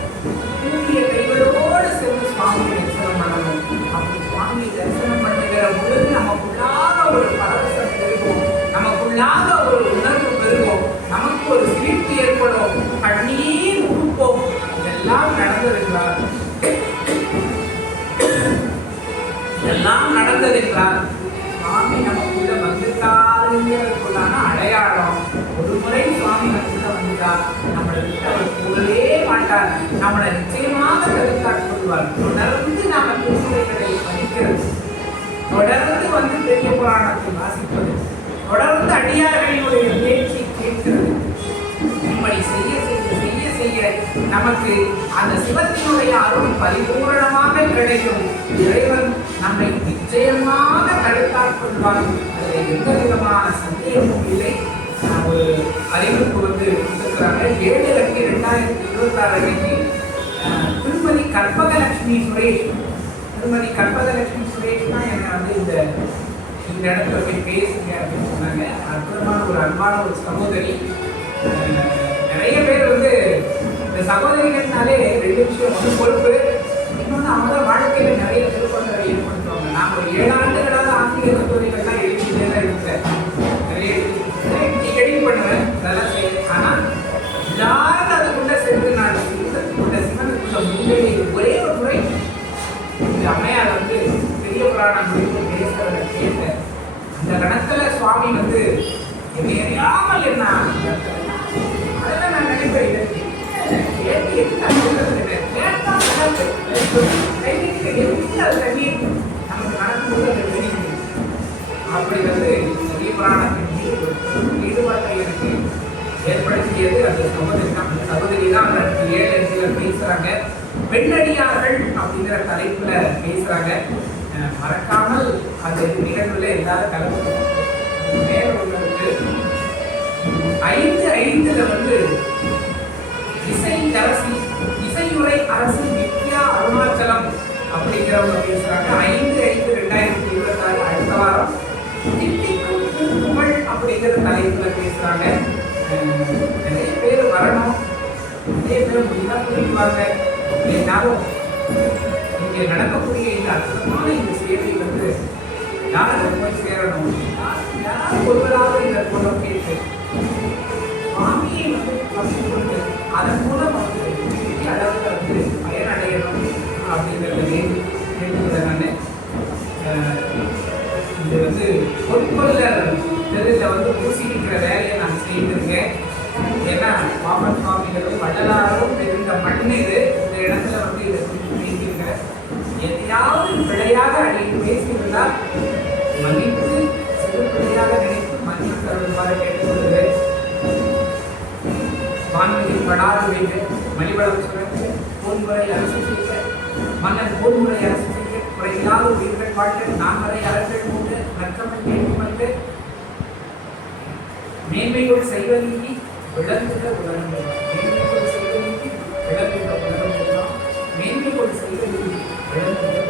தூங்கிய கைகளோடு சென்று சுவாமியை தரிசனம் பண்ணணும். அப்படி சுவாமியை தரிசனம் பண்ணுகிற பொழுது நமக்குள்ளாக ஒரு பரவசம் பெருகும், நமக்குள்ளாக ஒரு உணர்வு பெருகும், நமக்கு ஒரு சிரிப்பு ஏற்படும், கண்ணீர் உருப்போம். இதெல்லாம் நடந்திருக்கிறார். இதெல்லாம் நடந்ததென்றால் சுவாமி நமக்குள்ள வந்துட்டாருங்கிறதுக்குள்ளான அடையாளம். ஒரு முறை சுவாமி நமக்குள்ள வந்துட்டார், நம்மளை விட்டு அவர் போகவே மாட்டார். நம்மளை நிச்சயமாக தடுத்தாட்கொள்வார். தொடர்ந்து நாம திருமுறைகளை படிக்கிறது, தொடர்ந்து வந்து பெரிய புராணத்தை வாசிப்பது, தொடர்ந்து அடியார்களினுடைய பேச்சை கேட்கிறது. இப்படி செய்ய செய்ய செய்ய செய்ய நமக்கு அந்த சிவத்தினுடைய அருள் பரிபூரணமாக கிடைக்கும். இறைவன் நம்மை நிச்சயமாக தடுத்தாட்கொள்வார். அதில் எந்த விதமான சந்தேகமும் இல்லை. ஒரு அறிவிப்பு வந்து கொடுத்துருக்கிறாங்க. 7/2/2026 அன்னைக்கு திருமதி கற்பகலட்சுமி சுரேஷ், திருமதி கற்பகலட்சுமி சுரேஷ் தான் என்னை வந்து இந்த இடத்துல போய் பேசுங்க அப்படின்னு சொன்னாங்க. அற்புதமான ஒரு அன்பான ஒரு சகோதரி. நிறைய பேர் வந்து இந்த சகோதரிகள்னாலே 2 விஷயம், ஒன்று பொறுப்பு, இன்னொன்று அவங்க வாழ்க்கையில நிறைய திருப்பங்களை ஏற்படுத்துவாங்க. நான் ஒரு 7 ஆண்டுகளாக ஆன்மீக சகோதரிகள்லாம் எழுதிட்டே தான் இருக்கிறேன். நிறைய எடிட் பண்ணுவேன், அதெல்லாம் செய்வேன். ஆனால் எல்லாரும் அதுக்குள்ள சென்று நான் சிவத்துக்குள்ள சிவனுக்குள்ள முன்னேறி ஒரே ஒரு முறை இந்த அம்மையார் வந்து பெரிய புராணம் குறித்து பேசுறத கேட்டேன். அந்த கணத்துல சுவாமி வந்து என்னை அறியாமல் என்ன அதெல்லாம் நான் நினைப்பேன். நமக்கு நடக்கும்போது அது தெரியும். அப்படி வந்து பெரிய புராணத்தின் மீது ஈடுபாட்டை எனக்கு ஏற்படுத்தியது அந்த சகோதரி தான். அந்த சகோதரி தான் அந்த 7 பேசுறாங்க. பெண்ணடியார்கள் அப்படிங்கிற தலைப்புல பேசுறாங்க. மறக்காமல் அந்த நிகழ்வுல எல்லாரும் கலந்து மேல உள்ளவருக்கு 5/5 வந்து இசையுரை அரசு வித்யா அருணாச்சலம் அப்படிங்கிறவங்க பேசுறாங்க. 5/5/2026 அடுத்த வாரம் திட்டிக்கும் புகழ் அப்படிங்கிற தலைப்புல பேசுறாங்க. நிறைய பேர் வரணும், நிறைய பேர் முடிந்தா புரிவாங்க. எல்லாரும் இங்கே நடக்கக்கூடிய இந்த அற்புதமான இந்த சேவை வந்து யாரும் போய் சேரணும். யாரும் ஒருவராக இந்த குணம் கேட்டு சுவாமியை வந்து கற்றுக்கொண்டு அதன் மூலம் வந்து பெரிய அளவில் வந்து பயனடையணும் அப்படிங்கிறத கேட்டுக்கிறேன். நான் இது வந்து பொற்கொள்ளர் தெருவில் வந்து பூசிக்கிற வேலையை நான் செய்திருக்கேன். ஏன்னா பாப்பன் சுவாமிகளும் வள்ளலாரும் இருந்த மண் இது. இந்த இடத்துல வந்து இதை குறித்து பேசியிருக்கிறேன். எதையாவது பிழையாக அடியில் பேசியிருந்தால் மன்னித்து சிறு பிழையாக நினைத்து மன்னித்து தருமாறு கேட்டுக்கொள்கிறேன். வான்மீதில் படாது வைத்து மணிவளம் சுரந்து போன்முறை அரசு செய்க, மன்னன் போன்முறை அரசு செய்க, குறையில்லாத உயிர்கள் வாழ்க, நான்மறை அரசர்கள் மூன்று நற்சமன் கேட்குமன்று மேன்மையோடு செய்வ நீதி விளங்குகிற உலகம். மேன்மையோடு செய்வ நீதி விளங்குகிற உலகம். மேன்மையோடு செய்வ நீதி விளங்குகிற